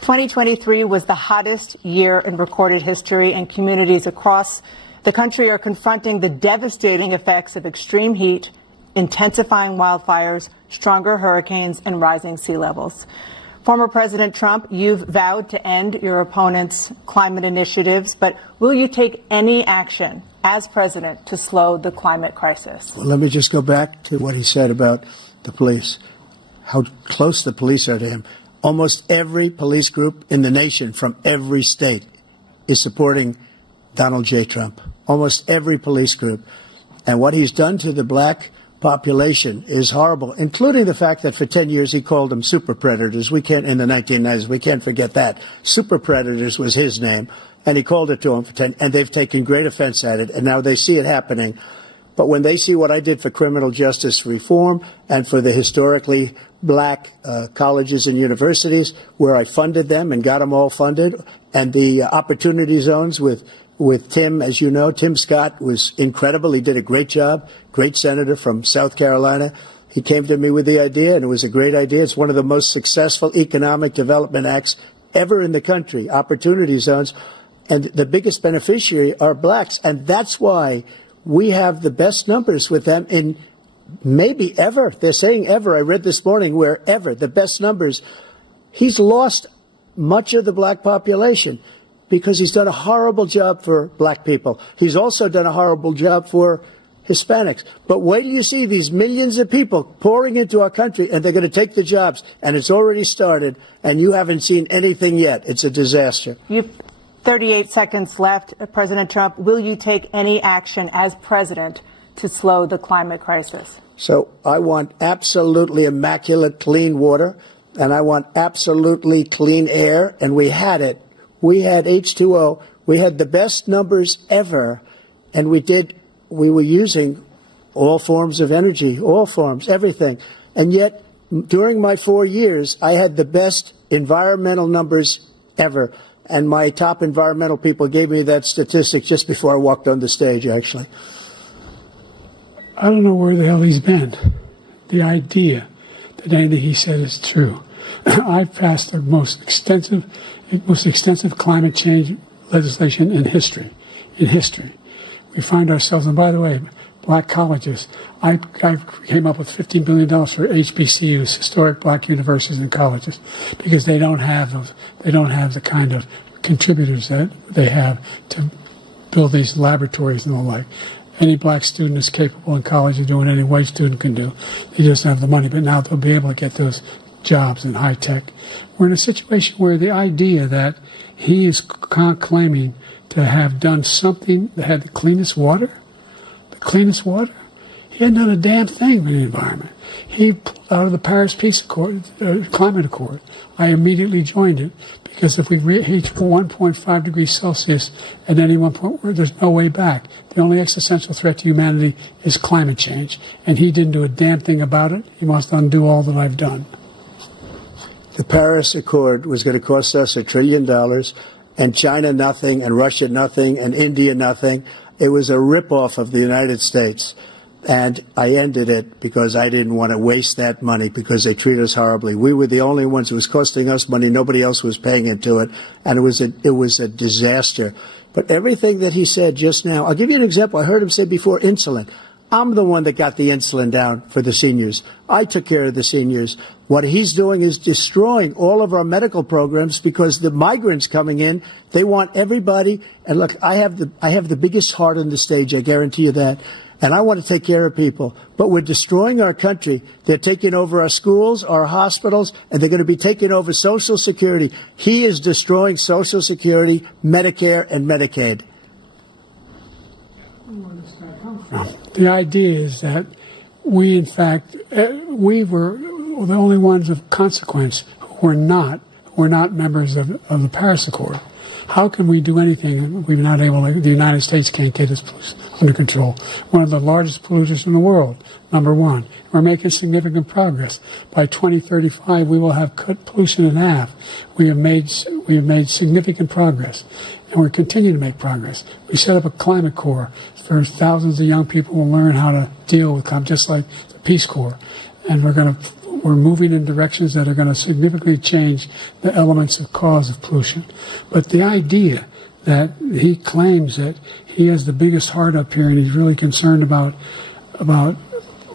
2023 was the hottest year in recorded history, and communities across the country are confronting the devastating effects of extreme heat, intensifying wildfires, stronger hurricanes, and rising sea levels. Former President Trump, you've vowed to end your opponent's climate initiatives, but will you take any action as president to slow the climate crisis? Well, let me just go back to what he said about the police, how close the police are to him. Almost every police group in the nation from every state is supporting Donald J. Trump. Almost every police group. And what he's done to the black population is horrible, including the fact that for 10 years he called them super predators. We can't, in the 1990s, we can't forget that. Super predators was his name, and he called it to them for 10, and they've taken great offense at it, and now they see it happening. But when they see what I did for criminal justice reform and for the historically black colleges and universities, where I funded them and got them all funded, and the opportunity zones with Tim, as you know, Tim Scott was incredible. He did a great job, great senator from South Carolina. He came to me with the idea, and it was a great idea. It's one of the most successful economic development acts ever in the country, opportunity zones. And the biggest beneficiary are blacks. And that's why we have the best numbers with them in maybe ever. They're saying ever. I read this morning where ever, the best numbers. He's lost much of the black population because he's done a horrible job for black people. He's also done a horrible job for Hispanics. But wait till you see these millions of people pouring into our country, and they're going to take the jobs, and it's already started, and you haven't seen anything yet. It's a disaster. 38 seconds left. President Trump, will you take any action as president to slow the climate crisis? So I want absolutely immaculate clean water, and I want absolutely clean air, and we had it. We had H2O. We had the best numbers ever, and we were using all forms of energy, all forms, everything. And yet, during my 4 years, I had the best environmental numbers ever. And my top environmental people gave me that statistic just before I walked on the stage, actually. I don't know where the hell he's been. The idea that anything he said is true. I've passed the most extensive climate change legislation in history. We find ourselves, and by the way, black colleges. I came up with $15 billion for HBCUs, historic black universities and colleges, because they don't have the kind of contributors that they have to build these laboratories and the like. Any black student is capable in college of doing any white student can do. They just don't have the money, but now they'll be able to get those jobs in high tech. We're in a situation where the idea that he is claiming to have done something that had the cleanest water, he hadn't done a damn thing for the environment. He pulled out of the Paris Climate Accord. I immediately joined it, because if we reach 1.5 degrees Celsius at any one point, there's no way back. The only existential threat to humanity is climate change, and he didn't do a damn thing about it. He must undo all that I've done. The Paris Accord was going to cost us $1 trillion, and China nothing, and Russia nothing, and India nothing. It was a ripoff of the United States. And I ended it because I didn't want to waste that money, because they treat us horribly. We were the only ones. It was costing us money. Nobody else was paying into it. And it was a disaster. But everything that he said just now, I'll give you an example. I heard him say before, insulin. I'm the one that got the insulin down for the seniors. I took care of the seniors. What he's doing is destroying all of our medical programs, because the migrants coming in, they want everybody. And look, I have the biggest heart on the stage. I guarantee you that. And I want to take care of people. But we're destroying our country. They're taking over our schools, our hospitals, and they're going to be taking over Social Security. He is destroying Social Security, Medicare, and Medicaid. The idea is that we, in fact, we were the only ones of consequence who were not members of the Paris Accord. How can we do anything? We're not able to. The United States can't get this under control. One of the largest polluters in the world, number one. We're making significant progress. By 2035, we will have cut pollution in half. We have made significant progress, and we're continuing to make progress. We set up a climate corps for thousands of young people will learn how to deal with climate, just like the Peace Corps, and we're moving in directions that are going to significantly change the elements of cause of pollution. But the idea that he claims that he has the biggest heart up here and he's really concerned about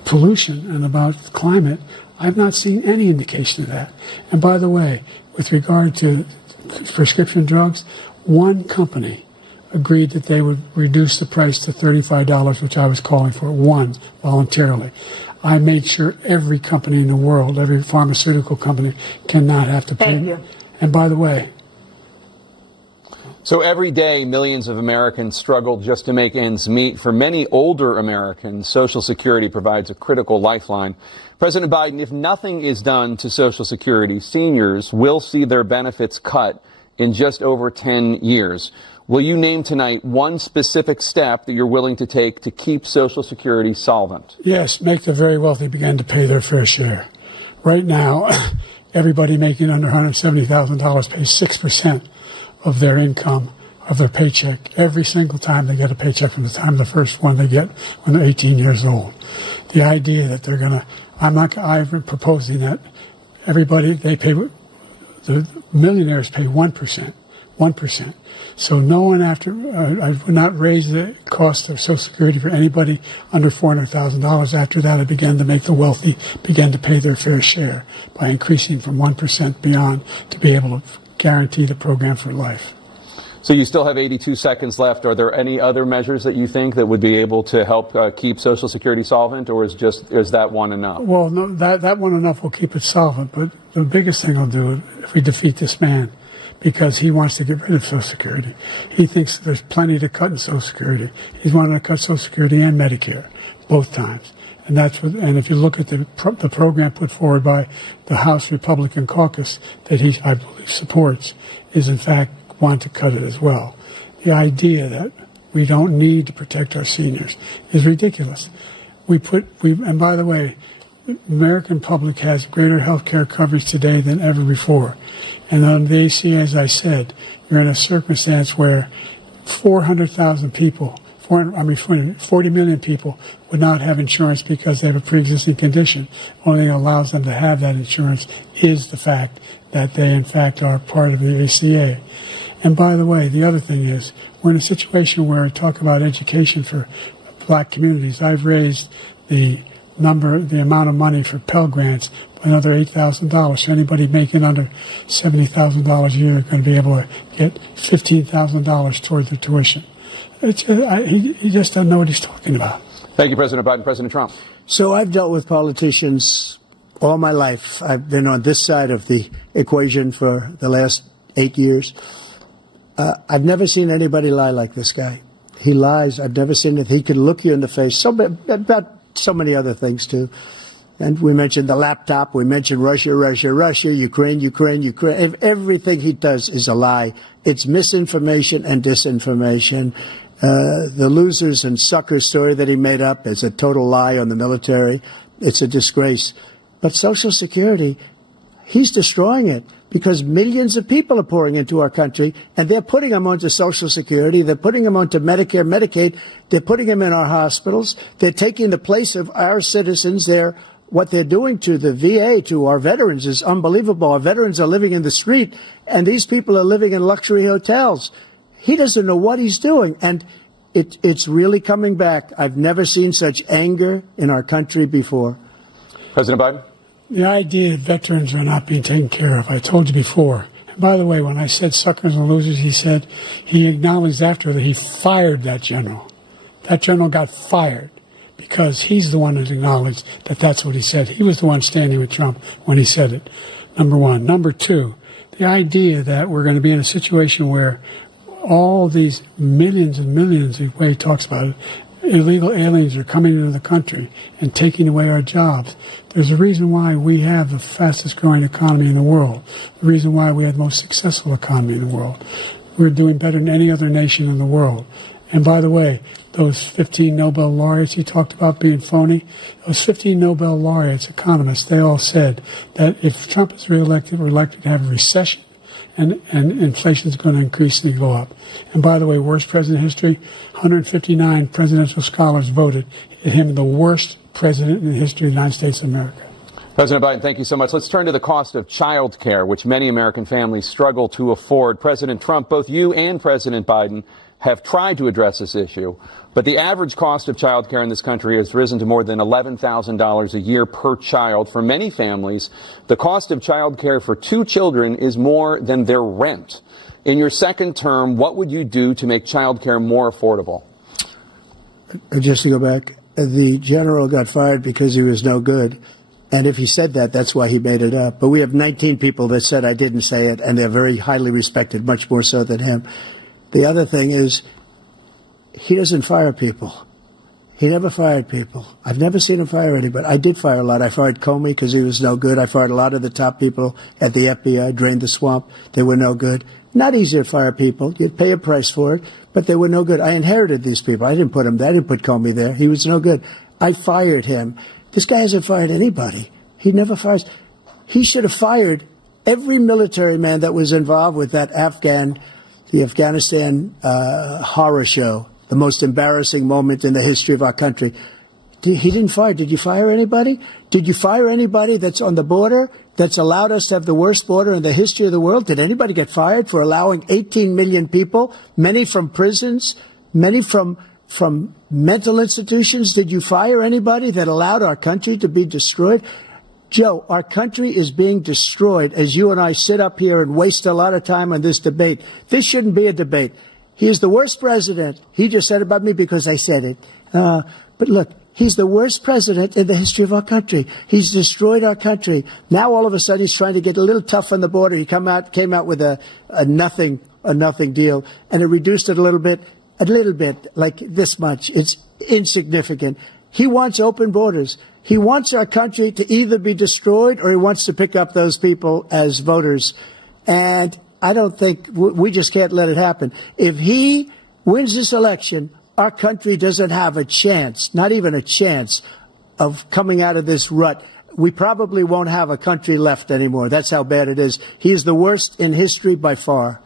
pollution and about climate, I've not seen any indication of that. And by the way, with regard to prescription drugs, one company agreed that they would reduce the price to $35, which I was calling for, one, voluntarily. I made sure every company in the world, every pharmaceutical company, cannot have to pay. Thank you. And by the way, so every day, millions of Americans struggle just to make ends meet. For many older Americans, Social Security provides a critical lifeline. President Biden, if nothing is done to Social Security, seniors will see their benefits cut in just over 10 years. Will you name tonight one specific step that you're willing to take to keep Social Security solvent? yes, make the very wealthy begin to pay their fair share. Right now, everybody making under $170,000 pays 6% of their income, of their paycheck, every single time they get a paycheck, from the time the first one they get when they're 18 years old. The idea that they're going to, I'm proposing that everybody, the millionaires pay 1%. So no one I would not raise the cost of Social Security for anybody under $400,000. After that, I began to make the wealthy begin to pay their fair share by increasing from 1% beyond to be able to guarantee the program for life. So you still have 82 seconds left. Are there any other measures that you think that would be able to help keep Social Security solvent, or is that one enough? Well, no, that one enough will keep it solvent. But the biggest thing I'll do if we defeat this man, because he wants to get rid of Social Security. He thinks there's plenty to cut in Social Security. He's wanted to cut Social Security and Medicare both times. And that's what, and if you look at the program put forward by the House Republican caucus that he, I believe, supports, is in fact want to cut it as well. The idea that we don't need to protect our seniors is ridiculous. And by the way, the American public has greater health care coverage today than ever before. And on the ACA, as I said, you're in a circumstance where 400,000 people, 40 million people would not have insurance because they have a pre-existing condition. Only thing that allows them to have that insurance is the fact that they, in fact, are part of the ACA. And by the way, the other thing is, we're in a situation where we talk about education for black communities. I've raised the amount of money for Pell Grants by another $8,000. So anybody making under $70,000 a year is going to be able to get $15,000 towards the tuition. He just doesn't know what he's talking about. Thank you, President Biden. President Trump. So I've dealt with politicians all my life. I've been on this side of the equation for the last 8 years. I've never seen anybody lie like this guy. He lies. I've never seen it. He can look you in the face. About so many other things, too. And we mentioned the laptop. We mentioned Russia, Ukraine. Everything he does is a lie. It's misinformation and disinformation. The losers and suckers story that he made up is a total lie on the military. It's a disgrace. But Social Security, he's destroying it because millions of people are pouring into our country, and they're putting them onto Social Security. They're putting them onto Medicare, Medicaid. They're putting them in our hospitals. They're taking the place of our citizens. What they're doing to the VA, to our veterans, is unbelievable. Our veterans are living in the street, and these people are living in luxury hotels. He doesn't know what he's doing, and it's really coming back. I've never seen such anger in our country before. President Biden? The idea that veterans are not being taken care of, I told you before. And by the way, when I said suckers and losers, he acknowledged after that he fired that general. That general got fired because he's the one that acknowledged that that's what he said. He was the one standing with Trump when he said it, number one. Number two, the idea that we're going to be in a situation where all these millions and millions, the way he talks about it, illegal aliens are coming into the country and taking away our jobs. There's a reason why we have the fastest growing economy in the world, the reason why we have the most successful economy in the world. We're doing better than any other nation in the world. And by the way, those 15 Nobel laureates he talked about being phony, those 15 Nobel laureates, economists, they all said that if Trump is reelected, we're likely to have a recession, and inflation is going to increasingly go up. And by the way, worst president in history, 159 presidential scholars voted him the worst president in the history of the United States of America. President Biden, thank you so much. Let's turn to the cost of child care, which many American families struggle to afford. President Trump, both you and President Biden have tried to address this issue, but the average cost of child care in this country has risen to more than $11,000 a year per child. For many families, the cost of child care for 2 children is more than their rent. In your second term, what would you do to make child care more affordable? Just to go back, the general got fired because he was no good. And if he said that, that's why he made it up. But we have 19 people that said I didn't say it, and they're very highly respected, much more so than him. The other thing is, he doesn't fire people. He never fired people. I've never seen him fire anybody. I did fire a lot. I fired Comey because he was no good. I fired a lot of the top people at the FBI, drained the swamp. They were no good. Not easy to fire people. You'd pay a price for it, but they were no good. I inherited these people. I didn't put him there. I didn't put Comey there. He was no good. I fired him. This guy hasn't fired anybody. He never fires. He should have fired every military man that was involved with that the Afghanistan horror show, the most embarrassing moment in the history of our country. He didn't fire. Did you fire anybody? Did you fire anybody that's on the border that's allowed us to have the worst border in the history of the world? Did anybody get fired for allowing 18 million people, many from prisons, many from mental institutions? Did you fire anybody that allowed our country to be destroyed? Joe, our country is being destroyed as you and I sit up here and waste a lot of time on this debate. This shouldn't be a debate. He is the worst president. He just said about me because I said it. But look, He's the worst president in the history of our country. He's destroyed our country. Now all of a sudden he's trying to get a little tough on the border. He came out with a nothing deal, and it reduced it a little bit, like this much. It's insignificant. He wants open borders. He wants our country to either be destroyed or he wants to pick up those people as voters. And I don't think we just can't let it happen. If he wins this election, our country doesn't have a chance, not even a chance, of coming out of this rut. We probably won't have a country left anymore. That's how bad it is. He is the worst in history by far.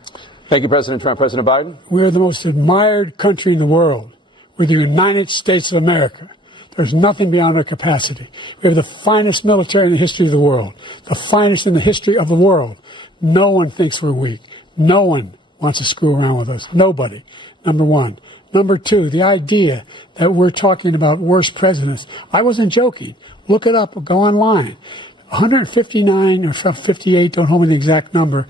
Thank you, President Trump. President Biden? We're the most admired country in the world. We're the United States of America. There's nothing beyond our capacity. We have the finest military in the history of the world, the finest in the history of the world. No one thinks we're weak. No one wants to screw around with us. Nobody. Number one. Number two, the idea that we're talking about worst presidents. I wasn't joking. Look it up or go online. 159 or 58, don't hold me the exact number,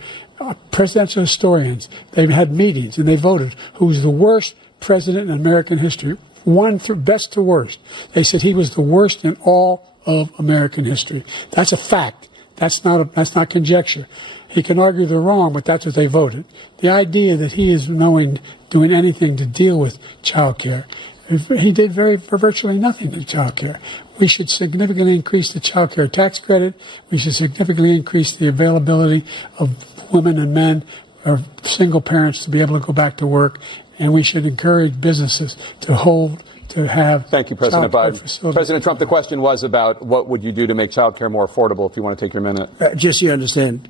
presidential historians, they've had meetings and they voted who's the worst president in American history. One through best to worst. They said he was the worst in all of American history. That's a fact. That's not conjecture. He can argue they're wrong, but that's what they voted. The idea that he is doing anything to deal with child care, he did virtually nothing to child care. We should significantly increase the child care tax credit. We should significantly increase the availability of women and men or single parents to be able to go back to work. And we should encourage businesses to have. Thank you, President Biden. President Trump, the question was about what would you do to make child care more affordable, if you want to take your minute. Just so you understand,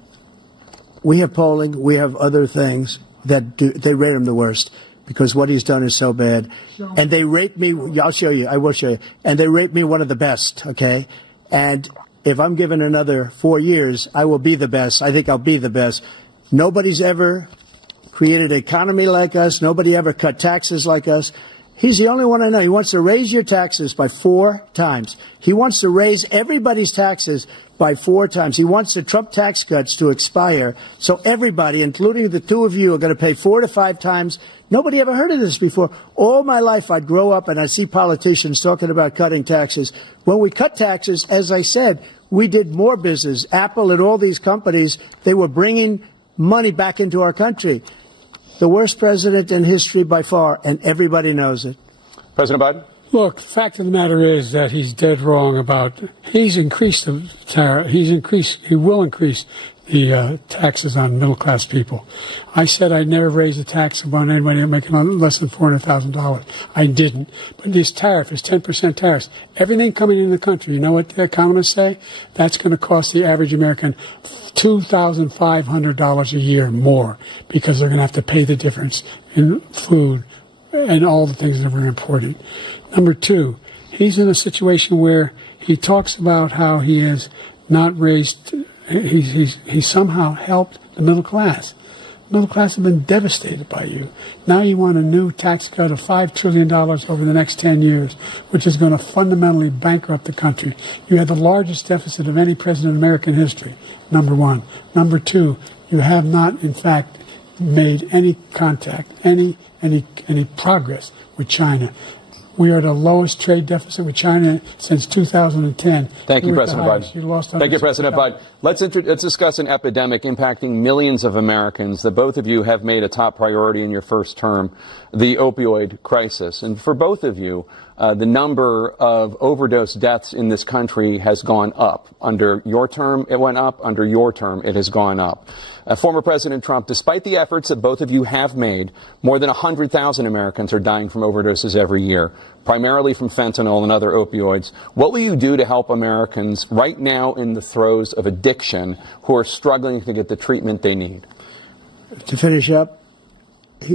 we have polling, we have other things that they rate him the worst because what he's done is so bad. And they rate me, I'll show you, I will show you, and they rate me one of the best, okay? And if I'm given another 4 years, I will be the best. I think I'll be the best. Nobody's ever created an economy like us. Nobody ever cut taxes like us. He's the only one I know. He wants to raise your taxes by 4 times. He wants to raise everybody's taxes by 4 times. He wants the Trump tax cuts to expire. So everybody, including the two of you, are going to pay 4 to 5 times. Nobody ever heard of this before. All my life, I'd grow up and I'd see politicians talking about cutting taxes. When we cut taxes, as I said, we did more business. Apple and all these companies, they were bringing money back into our country. The worst president in history by far, and everybody knows it. President Biden? Look, the fact of the matter is that he's dead wrong about, he's increased the tariff, he will increase the taxes on middle-class people. I said I'd never raise a tax on anybody making less than $400,000. I didn't. But this tariff is 10% tariffs. Everything coming into the country, you know what the economists say? That's going to cost the average American $2,500 a year more because they're going to have to pay the difference in food and all the things that we're importing. Number two, he's in a situation where he talks about how he has not raised, he somehow helped the middle class. Middle class have been devastated by you. Now you want a new tax cut of $5 trillion over the next 10 years, which is going to fundamentally bankrupt the country. You had the largest deficit of any president in American history, number one. Number two, you have not, in fact, made any contact, any progress with China. We are the lowest trade deficit with China since 2010. Thank you, President Biden. Thank you, President Biden. Let's discuss an epidemic impacting millions of Americans that both of you have made a top priority in your first term, the opioid crisis. And for both of you, the number of overdose deaths in this country has gone up. Under your term, it went up. Under your term, it has gone up. Former President Trump, despite the efforts that both of you have made, more than 100,000 Americans are dying from overdoses every year, primarily from fentanyl and other opioids. What will you do to help Americans right now in the throes of addiction who are struggling to get the treatment they need? To finish up,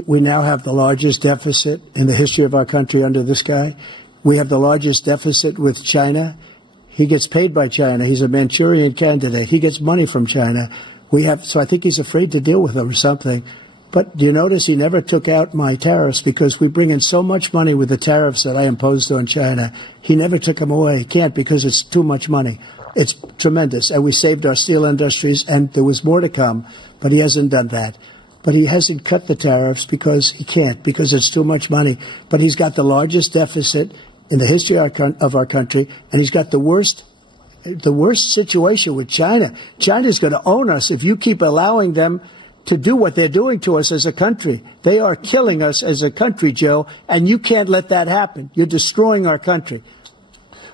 we now have the largest deficit in the history of our country under this guy. We have the largest deficit with China. He gets paid by China. He's a Manchurian candidate. He gets money from China. So I think he's afraid to deal with them or something. But do you notice he never took out my tariffs because we bring in so much money with the tariffs that I imposed on China. He never took them away. He can't because it's too much money. It's tremendous. And we saved our steel industries, and there was more to come, but he hasn't done that. But he hasn't cut the tariffs because he can't, because it's too much money. But he's got the largest deficit in the history of our country, and he's got the worst situation with China. China's going to own us if you keep allowing them to do what they're doing to us as a country. They are killing us as a country, Joe, and you can't let that happen. You're destroying our country.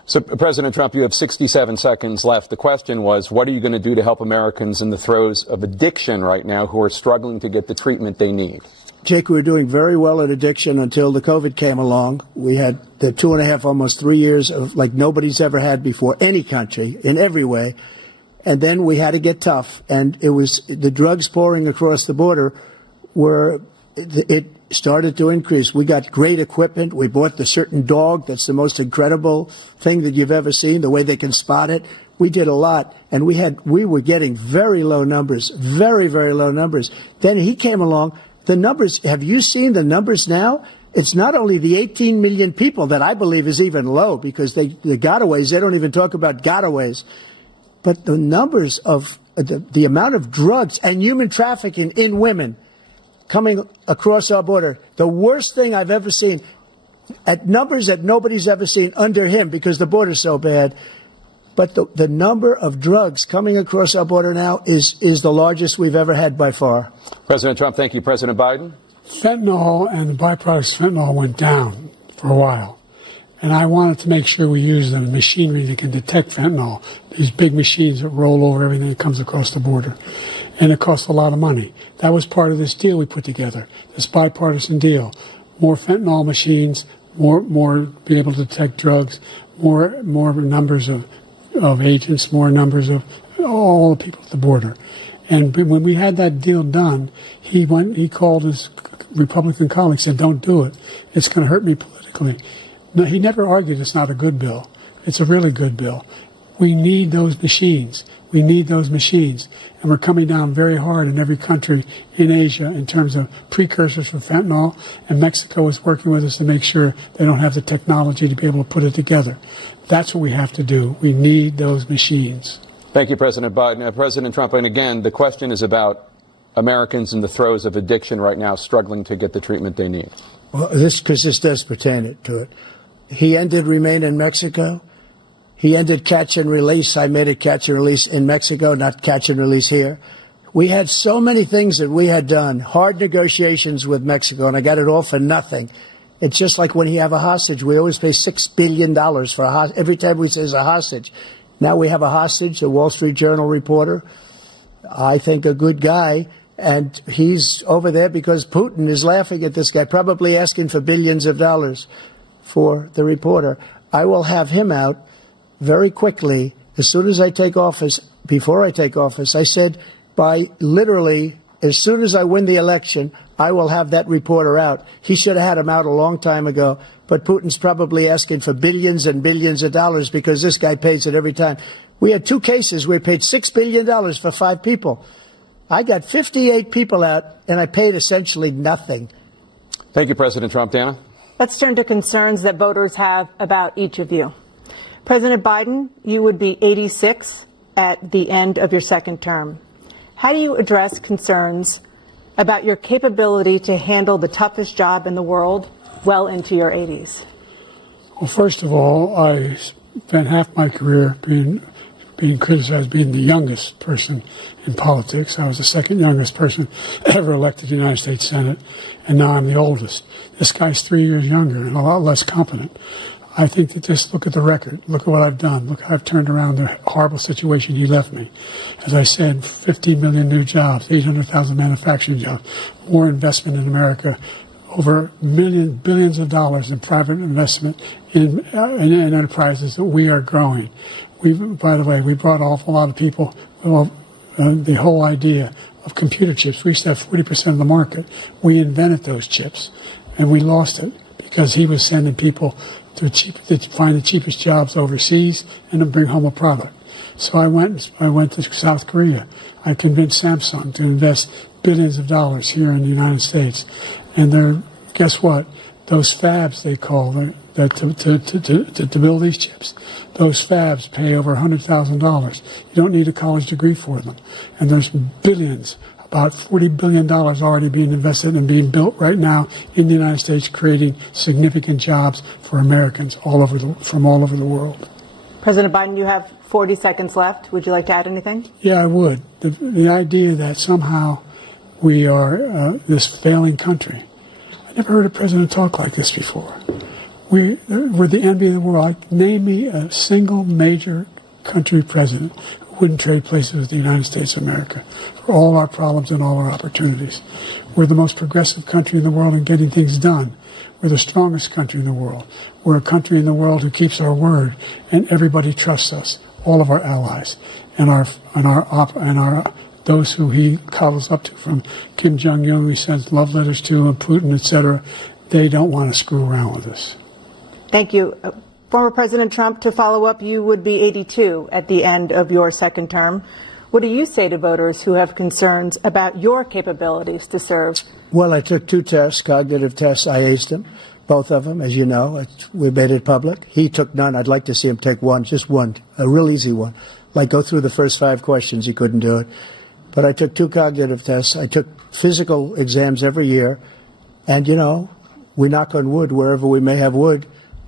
So, President Trump, you have 67 seconds left. The question was, what are you going to do to help Americans in the throes of addiction right now who are struggling to get the treatment they need? Jake, we were doing very well at addiction until the COVID came along. We had the 2.5, almost 3 years of like nobody's ever had before, any country, in every way. And then we had to get tough. And it was the drugs pouring across the border it started to increase. We got great equipment. We bought the certain dog that's the most incredible thing that you've ever seen, the way they can spot it. We did a lot, and we were getting very low numbers, very, very low numbers. Then he came along. The numbers, have you seen the numbers now? It's not only the 18 million people that I believe is even low, because the gotaways, they don't even talk about gotaways. But the numbers of the amount of drugs and human trafficking in women coming across our border, the worst thing I've ever seen, at numbers that nobody's ever seen under him because the border's so bad. But the number of drugs coming across our border now is the largest we've ever had by far. President Trump, thank you. President Biden? Fentanyl and the byproducts of fentanyl went down for a while. And I wanted to make sure we use the machinery that can detect fentanyl, these big machines that roll over everything that comes across the border. And it costs a lot of money. That was part of this deal we put together, this bipartisan deal. More fentanyl machines, more be able to detect drugs, more numbers of agents, more numbers of all the people at the border. And when we had that deal done, he called his Republican colleagues and said, "Don't do it. It's going to hurt me politically." No, he never argued it's not a good bill. It's a really good bill. We need those machines. We need those machines. And we're coming down very hard in every country in Asia in terms of precursors for fentanyl. And Mexico is working with us to make sure they don't have the technology to be able to put it together. That's what we have to do. We need those machines. Thank you, President Biden. President Trump, and again, the question is about Americans in the throes of addiction right now struggling to get the treatment they need. Well, this does pertain to it. He ended Remain in Mexico. He ended catch and release. I made it catch and release in Mexico, not catch and release here. We had so many things that we had done, hard negotiations with Mexico, and I got it all for nothing. It's just like when you have a hostage. We always pay $6 billion for a hostage. Every time we say it's a hostage. Now we have a hostage, a Wall Street Journal reporter, I think a good guy, and he's over there because Putin is laughing at this guy, probably asking for billions of dollars for the reporter. I will have him out very quickly as soon as I take office. Before I take office, I said by literally as soon as I win the election, I will have that reporter out. He should have had him out a long time ago, but Putin's probably asking for billions and billions of dollars because this guy pays it every time. We had 2 cases where we paid $6 billion for 5 people. I got 58 people out, and I paid essentially nothing. Thank you, President Trump. Dana? Let's turn to concerns that voters have about each of you. President Biden, you would be 86 at the end of your second term. How do you address concerns about your capability to handle the toughest job in the world well into your 80s? Well, first of all, I spent half my career being criticized as being the youngest person in politics. I was the second youngest person ever elected to the United States Senate, and now I'm the oldest. This guy's 3 years younger and a lot less competent. I think that just look at the record. Look at what I've done. Look how I've turned around the horrible situation he left me. As I said, 15 million new jobs, 800,000 manufacturing jobs, more investment in America, over billions of dollars in private investment in enterprises that we are growing. By the way, we brought an awful lot of people. The whole idea of computer chips, we used to have 40% of the market. We invented those chips, and we lost it because he was sending people to find the cheapest jobs overseas and to bring home a product. So I went to South Korea. I convinced Samsung to invest billions of dollars here in the United States. And guess what? Those fabs, they call them, to build these chips, those fabs pay over $100,000. You don't need a college degree for them. And there's billions about $40 billion already being invested and being built right now in the United States, creating significant jobs for Americans from all over the world. President Biden, you have 40 seconds left. Would you like to add anything? Yeah, I would. The idea that somehow we are this failing country. I never heard a president talk like this before. We're the envy of the world. Name me a single major country president who wouldn't trade places with the United States of America for all our problems and all our opportunities. We're the most progressive country in the world in getting things done. We're the strongest country in the world. We're a country in the world who keeps our word, and everybody trusts us. All of our allies and those who he cuddles up to, from Kim Jong-un, who he sends love letters to, and Putin, etc. They don't want to screw around with us. Thank you. Former President Trump, to follow up, you would be 82 at the end of your second term. What do you say to voters who have concerns about your capabilities to serve? Well, I took 2 tests, cognitive tests. I aced them, both of them, as you know. We made it public. He took none. I'd like to see him take one, just one, a real easy one. Like go through the first 5 questions. He couldn't do it. But I took 2 cognitive tests. I took physical exams every year. And, you know, we knock on wood wherever we may have wood,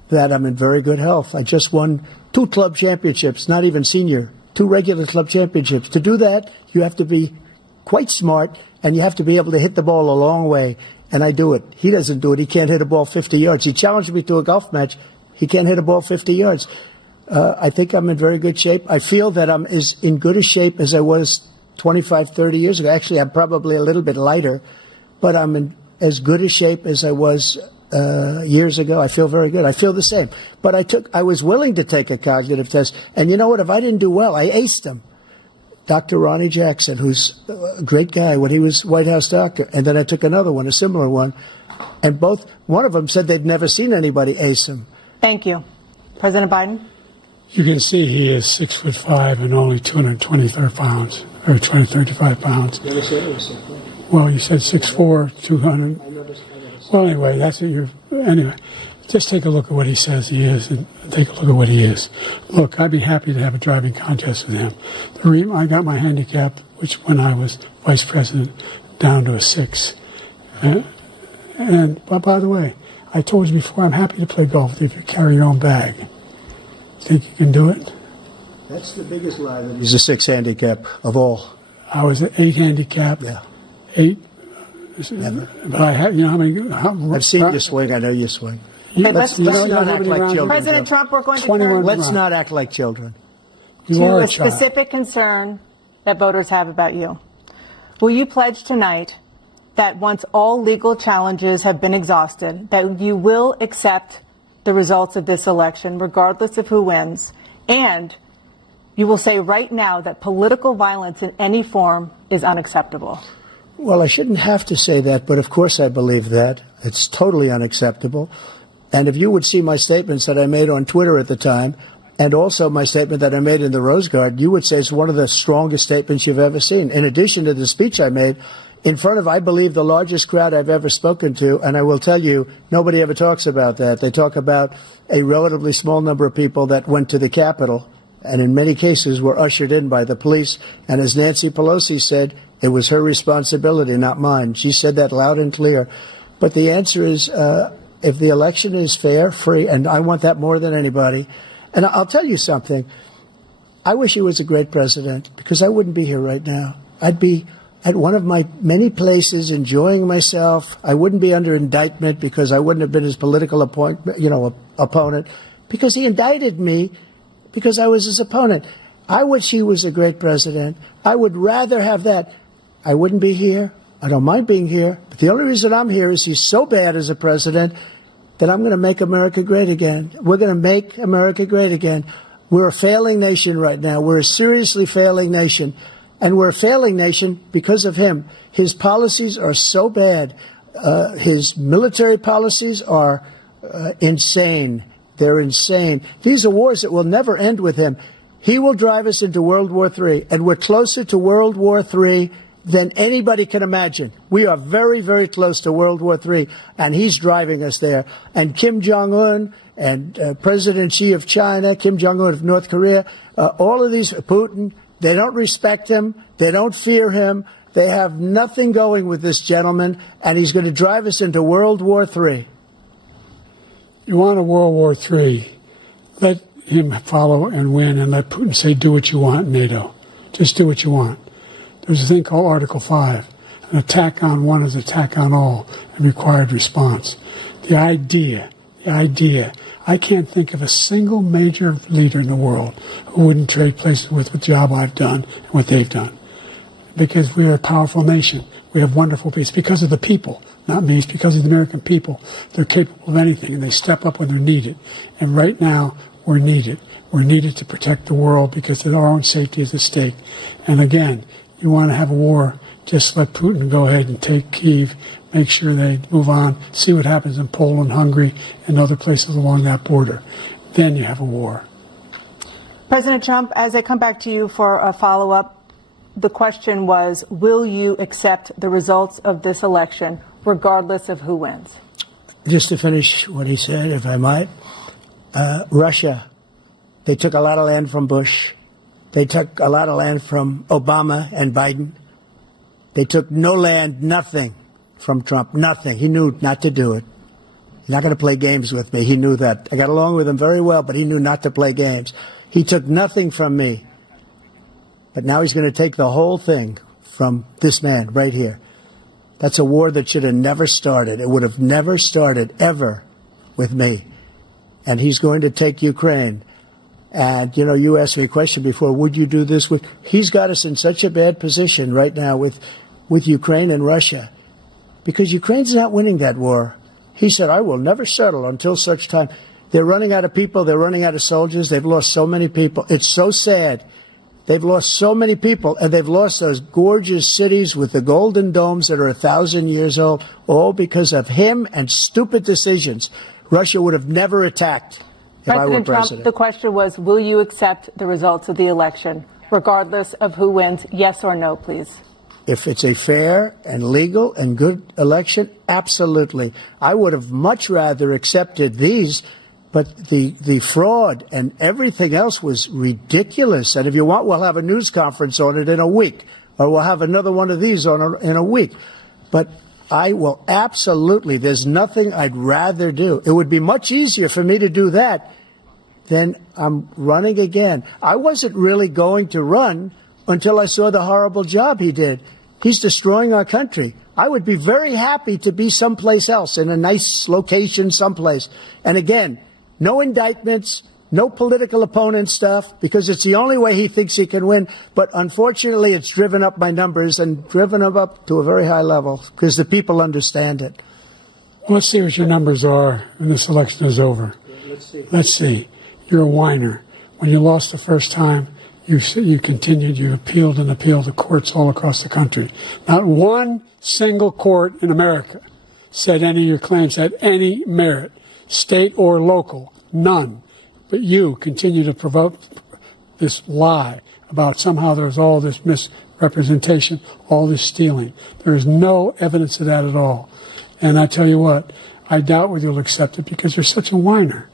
that I'm in very good health. I just won 2 club championships, not even senior, 2 regular club championships. To do that, you have to be quite smart, and you have to be able to hit the ball a long way. And I do it. He doesn't do it. He can't hit a ball 50 yards. He challenged me to a golf match. He can't hit a ball 50 yards. I think I'm in very good shape. I feel that I'm as in good a shape as I was 25, 30 years ago. Actually, I'm probably a little bit lighter, but I'm in as good a shape as I was years ago. I feel very good. I feel the same. But I was willing to take a cognitive test. And you know what? If I didn't do well, I aced them. Dr. Ronnie Jackson, who's a great guy when he was White House doctor. And then I took another one, a similar one. And one of them said they'd never seen anybody ace him. Thank you. President Biden? You can see he is 6'5" and only 223 pounds, or 235 pounds. You never said it was 6'4". Well, you said 6'4", 200. Well, anyway, that's what anyway, just take a look at what he says he is, and take a look at what he is. Look, I'd be happy to have a driving contest with him. I got my handicap, which when I was vice president, down to a 6. But by the way, I told you before, I'm happy to play golf if you carry your own bag. Think you can do it? That's the biggest lie, that he's a 6 handicap of all. I was an 8 handicap. Yeah. 8. Never. But I had, you know, I've seen you swing. I know you swing. Okay, let's not act like children. President Trump, we're going to 21 turn Let's not act like children. You to are a a child. specific concern that voters have about you. Will you pledge tonight that once all legal challenges have been exhausted, that you will accept the results of this election, regardless of who wins, and you will say right now that political violence in any form is unacceptable? Well, I shouldn't have to say that, but of course I believe that. It's totally unacceptable. And if you would see my statements that I made on Twitter at the time, and also my statement that I made in the Rose Garden, you would say it's one of the strongest statements you've ever seen. In addition to the speech I made in front of, I believe, the largest crowd I've ever spoken to, and I will tell you, nobody ever talks about that. They talk about a relatively small number of people that went to the Capitol, and in many cases were ushered in by the police. And as Nancy Pelosi said, it was her responsibility, not mine. She said that loud and clear. But the answer is, if the election is fair, free, and I want that more than anybody. And I'll tell you something. I wish he was a great president, because I wouldn't be here right now. I'd be at one of my many places enjoying myself. I wouldn't be under indictment, because I wouldn't have been his political opponent, because he indicted me because I was his opponent. I wish he was a great president. I would rather have that. I wouldn't be here. I don't mind being here. But the only reason I'm here is he's so bad as a president that I'm going to make America great again. We're going to make America great again. We're a failing nation right now. We're a seriously failing nation. And we're a failing nation because of him. His policies are so bad. His military policies are insane. They're insane. These are wars that will never end with him. He will drive us into World War III, and we're closer to World War III than anybody can imagine. We are very, very close to World War III, and he's driving us there. And Kim Jong-un and President Xi of China, Kim Jong-un of North Korea, all of these, Putin, they don't respect him. They don't fear him. They have nothing going with this gentleman, and he's going to drive us into World War III. You want a World War III, let him follow and win, and let Putin say, do what you want, NATO. Just do what you want. There's a thing called Article 5. An attack on one is an attack on all, and required response. The idea, I can't think of a single major leader in the world who wouldn't trade places with the job I've done and what they've done. Because we are a powerful nation. We have wonderful peace. Because of the people, not me. It's because of the American people. They're capable of anything, and they step up when they're needed. And right now, we're needed. We're needed to protect the world because our own safety is at stake. And again, you want to have a war, just let Putin go ahead and take Kyiv, make sure they move on, see what happens in Poland, Hungary, and other places along that border. Then you have a war. President Trump, as I come back to you for a follow-up, the question was, will you accept the results of this election, regardless of who wins? Just to finish what he said, if I might, Russia, they took a lot of land from Bush. They took a lot of land from Obama and Biden. They took no land, nothing from Trump, nothing. He knew not to do it. He's not going to play games with me. He knew that. I got along with him very well, but he knew not to play games. He took nothing from me. But now he's going to take the whole thing from this man right here. That's a war that should have never started. It would have never started ever with me. And he's going to take Ukraine. And, you know, you asked me a question before, would you do this? He's got us in such a bad position right now with Ukraine and Russia. Because Ukraine's not winning that war. He said, I will never settle until such time. They're running out of people. They're running out of soldiers. They've lost so many people. It's so sad. They've lost so many people, and they've lost those gorgeous cities with the golden domes that are 1,000 years old, all because of him and stupid decisions. Russia would have never attacked if I were President Trump, president. the question was, will you accept the results of the election, regardless of who wins? Yes or no, please. If it's a fair and legal and good election, absolutely. I would have much rather accepted these, but the fraud and everything else was ridiculous. And if you want, we'll have a news conference on it in a week, or we'll have another one of these in a week. But I will absolutely, there's nothing I'd rather do. It would be much easier for me to do that than I'm running again. I wasn't really going to run until I saw the horrible job he did. He's destroying our country. I would be very happy to be someplace else, in a nice location someplace. And again, no indictments, no political opponent stuff, because it's the only way he thinks he can win. But unfortunately, it's driven up my numbers and driven them up to a very high level because the people understand it. Well, let's see what your numbers are when this election is over. Let's see. You're a whiner. When you lost the first time, you continued, you appealed and appealed to courts all across the country. Not one single court in America said any of your claims had any merit, state or local, none. But you continue to provoke this lie about somehow there's all this misrepresentation, all this stealing. There is no evidence of that at all. And I tell you what, I doubt whether you'll accept it because you're such a whiner.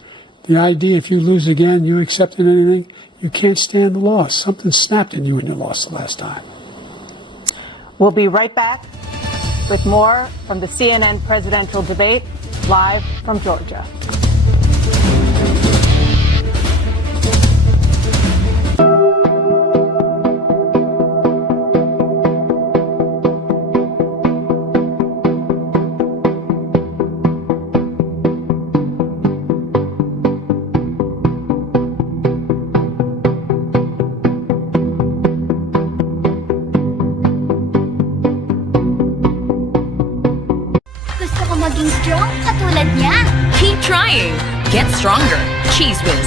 The idea if you lose again, you accepting anything, you can't stand the loss. Something snapped in you when you lost the last time. We'll be right back with more from the CNN presidential debate, live from Georgia. Gusto ko maging strong katulad niya. Keep trying. Get stronger. Cheese Whiz.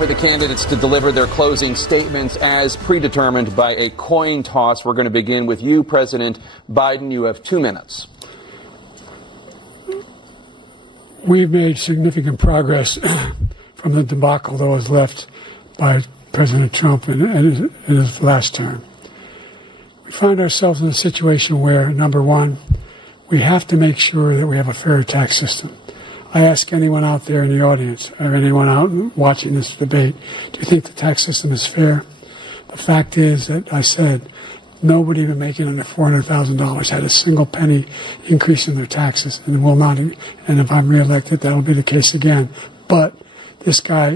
for the candidates to deliver their closing statements as predetermined by a coin toss. We're going to begin with you, President Biden. You have 2 minutes. We've made significant progress from the debacle that was left by President Trump in his last term. We find ourselves in a situation where, number one, we have to make sure that we have a fair tax system. I ask anyone out there in the audience or anyone out watching this debate, do you think the tax system is fair? The fact is that I said nobody even making under $400,000 had a single penny increase in their taxes, and will not. And if I'm reelected, that'll be the case again. But this guy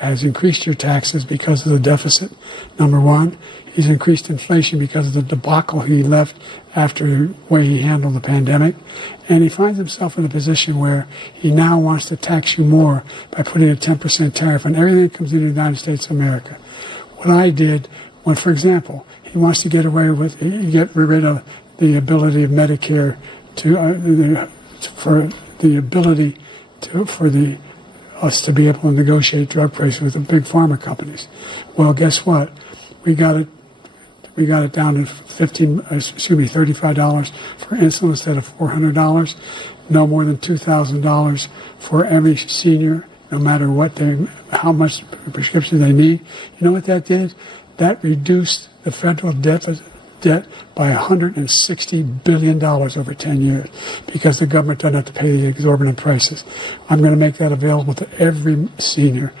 has increased your taxes because of the deficit. Number one, he's increased inflation because of the debacle he left after the way he handled the pandemic. And he finds himself in a position where he now wants to tax you more by putting a 10% tariff on everything that comes into the United States of America. What I did, when, for example, he wants to get rid of the ability of Medicare for us to be able to negotiate drug prices with the big pharma companies. Well, guess what? We got it down to $35 for insulin instead of $400. No more than $2,000 for every senior, no matter how much prescription they need. You know what that did? That reduced the federal debt by $160 billion over 10 years because the government doesn't have to pay the exorbitant prices. I'm going to make that available to every senior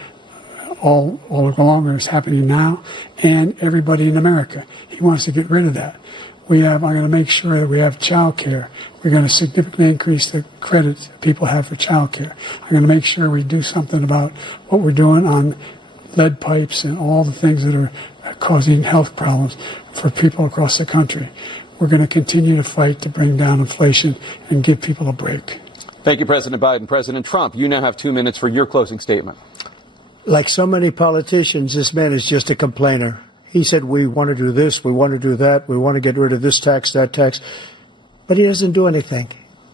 all along, and it's happening now, and everybody in America. He wants to get rid of that. I'm going to make sure that we have Childcare. We're going to significantly increase the credits people have for Childcare. I'm going to make sure we do something about what we're doing on lead pipes and all the things that are causing health problems for people across the country. We're going to continue to fight to bring down inflation and give people a break. Thank you, President Biden. President Trump, you now have 2 minutes for your closing statement. Like so many politicians, this man is just a complainer. He said, we want to do this, we want to do that, we want to get rid of this tax, that tax. But he doesn't do anything.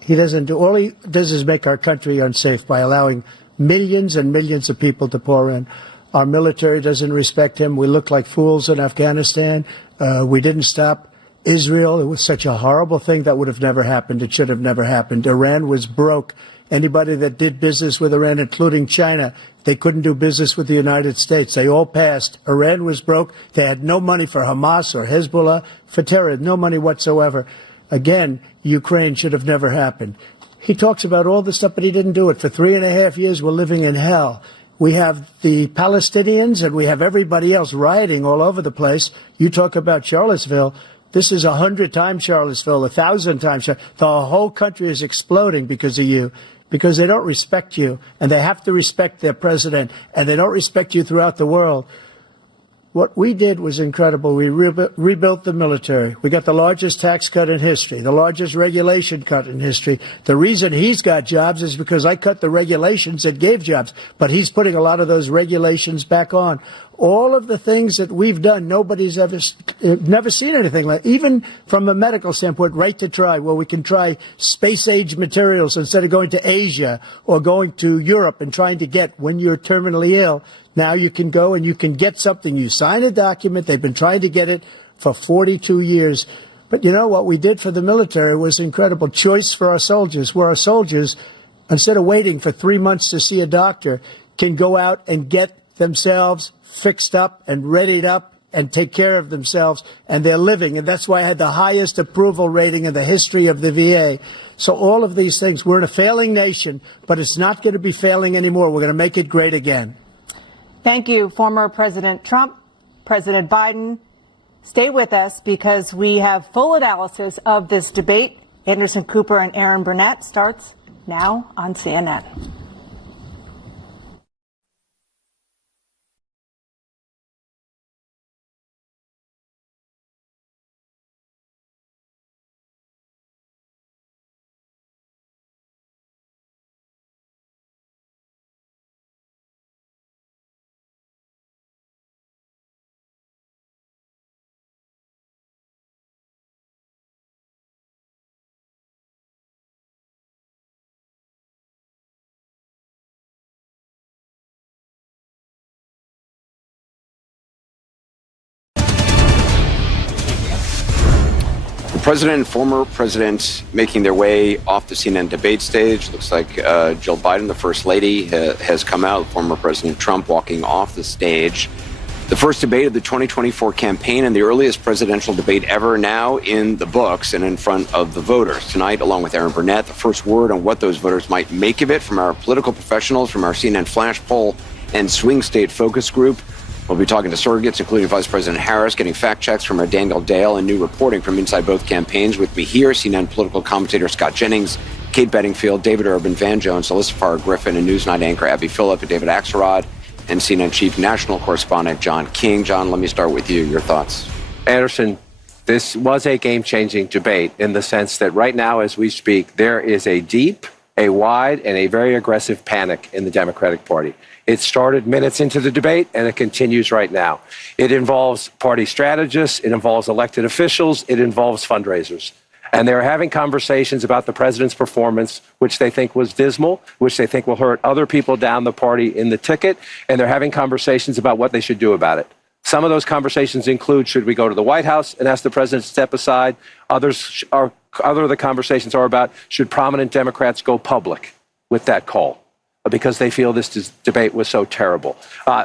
All he does is make our country unsafe by allowing millions and millions of people to pour in. Our military doesn't respect him. We look like fools in Afghanistan. We didn't stop Israel. It was such a horrible thing that would have never happened. It should have never happened. Iran was broke. Anybody that did business with Iran, including China, they couldn't do business with the United States. They all passed. Iran was broke. They had no money for Hamas or Hezbollah, for terror, no money whatsoever. Again, Ukraine should have never happened. He talks about all this stuff, but he didn't do it. For 3.5 years, we're living in hell. We have the Palestinians and we have everybody else rioting all over the place. You talk about Charlottesville. This is 100 times Charlottesville, 1,000 times. The whole country is exploding because of you, because they don't respect you, and they have to respect their president, and they don't respect you throughout the world. What we did was incredible. We rebuilt the military. We got the largest tax cut in history, the largest regulation cut in history. The reason he's got jobs is because I cut the regulations that gave jobs, but he's putting a lot of those regulations back on. All of the things that we've done, nobody's never seen anything like. Even from a medical standpoint, right to try, where we can try space-age materials instead of going to Asia or going to Europe and trying to get when you're terminally ill. Now you can go and you can get something. You sign a document. They've been trying to get it for 42 years. But you know what we did for the military was incredible. Choice for our soldiers, where our soldiers, instead of waiting for 3 months to see a doctor, can go out and get themselves fixed up and readied up and take care of themselves, and they're living. And that's why I had the highest approval rating in the history of the VA. So all of these things, we're in a failing nation, but it's not going to be failing anymore. We're going to make it great again. Thank you, former President Trump, President Biden. Stay with us because we have full analysis of this debate. Anderson Cooper and Aaron Burnett starts now on CNN. President and former president making their way off the CNN debate stage. Looks like Jill Biden, the First Lady, has come out. Former President Trump walking off the stage. The first debate of the 2024 campaign and the earliest presidential debate ever now in the books and in front of the voters. Tonight, along with Aaron Burnett, the first word on what those voters might make of it from our political professionals, from our CNN Flash Poll and Swing State Focus Group. We'll be talking to surrogates, including Vice President Harris, getting fact checks from our Daniel Dale and new reporting from inside both campaigns. With me here, CNN political commentator Scott Jennings, Kate Bedingfield, David Urban, Van Jones, Alyssa Farr Griffin, and Newsnight anchor Abby Phillip and David Axelrod, and CNN Chief National Correspondent John King. John, let me start with you. Your thoughts. Anderson, this was a game-changing debate in the sense that right now, as we speak, there is a deep, a wide, and a very aggressive panic in the Democratic Party. It started minutes into the debate, and it continues right now. It involves party strategists, it involves elected officials, it involves fundraisers. And they're having conversations about the president's performance, which they think was dismal, which they think will hurt other people down the party in the ticket. And they're having conversations about what they should do about it. Some of those conversations include, should we go to the White House and ask the president to step aside? Other of the conversations are about, should prominent Democrats go public with that call? Because they feel this debate was so terrible.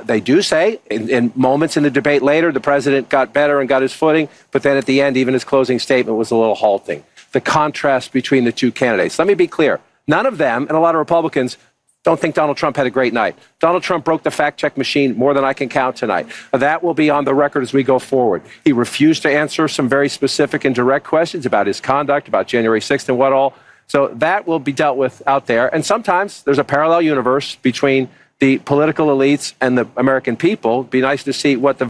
They do say in moments in the debate later, the president got better and got his footing, but then at the end, even his closing statement was a little halting. The contrast between the two candidates. Let me be clear. None of them, and a lot of Republicans, don't think Donald Trump had a great night. Donald Trump broke the fact-check machine more than I can count tonight. That will be on the record as we go forward. He refused to answer some very specific and direct questions about his conduct, about January 6th and what all. So that will be dealt with out there. And sometimes there's a parallel universe between the political elites and the American people. It'd be nice to see what the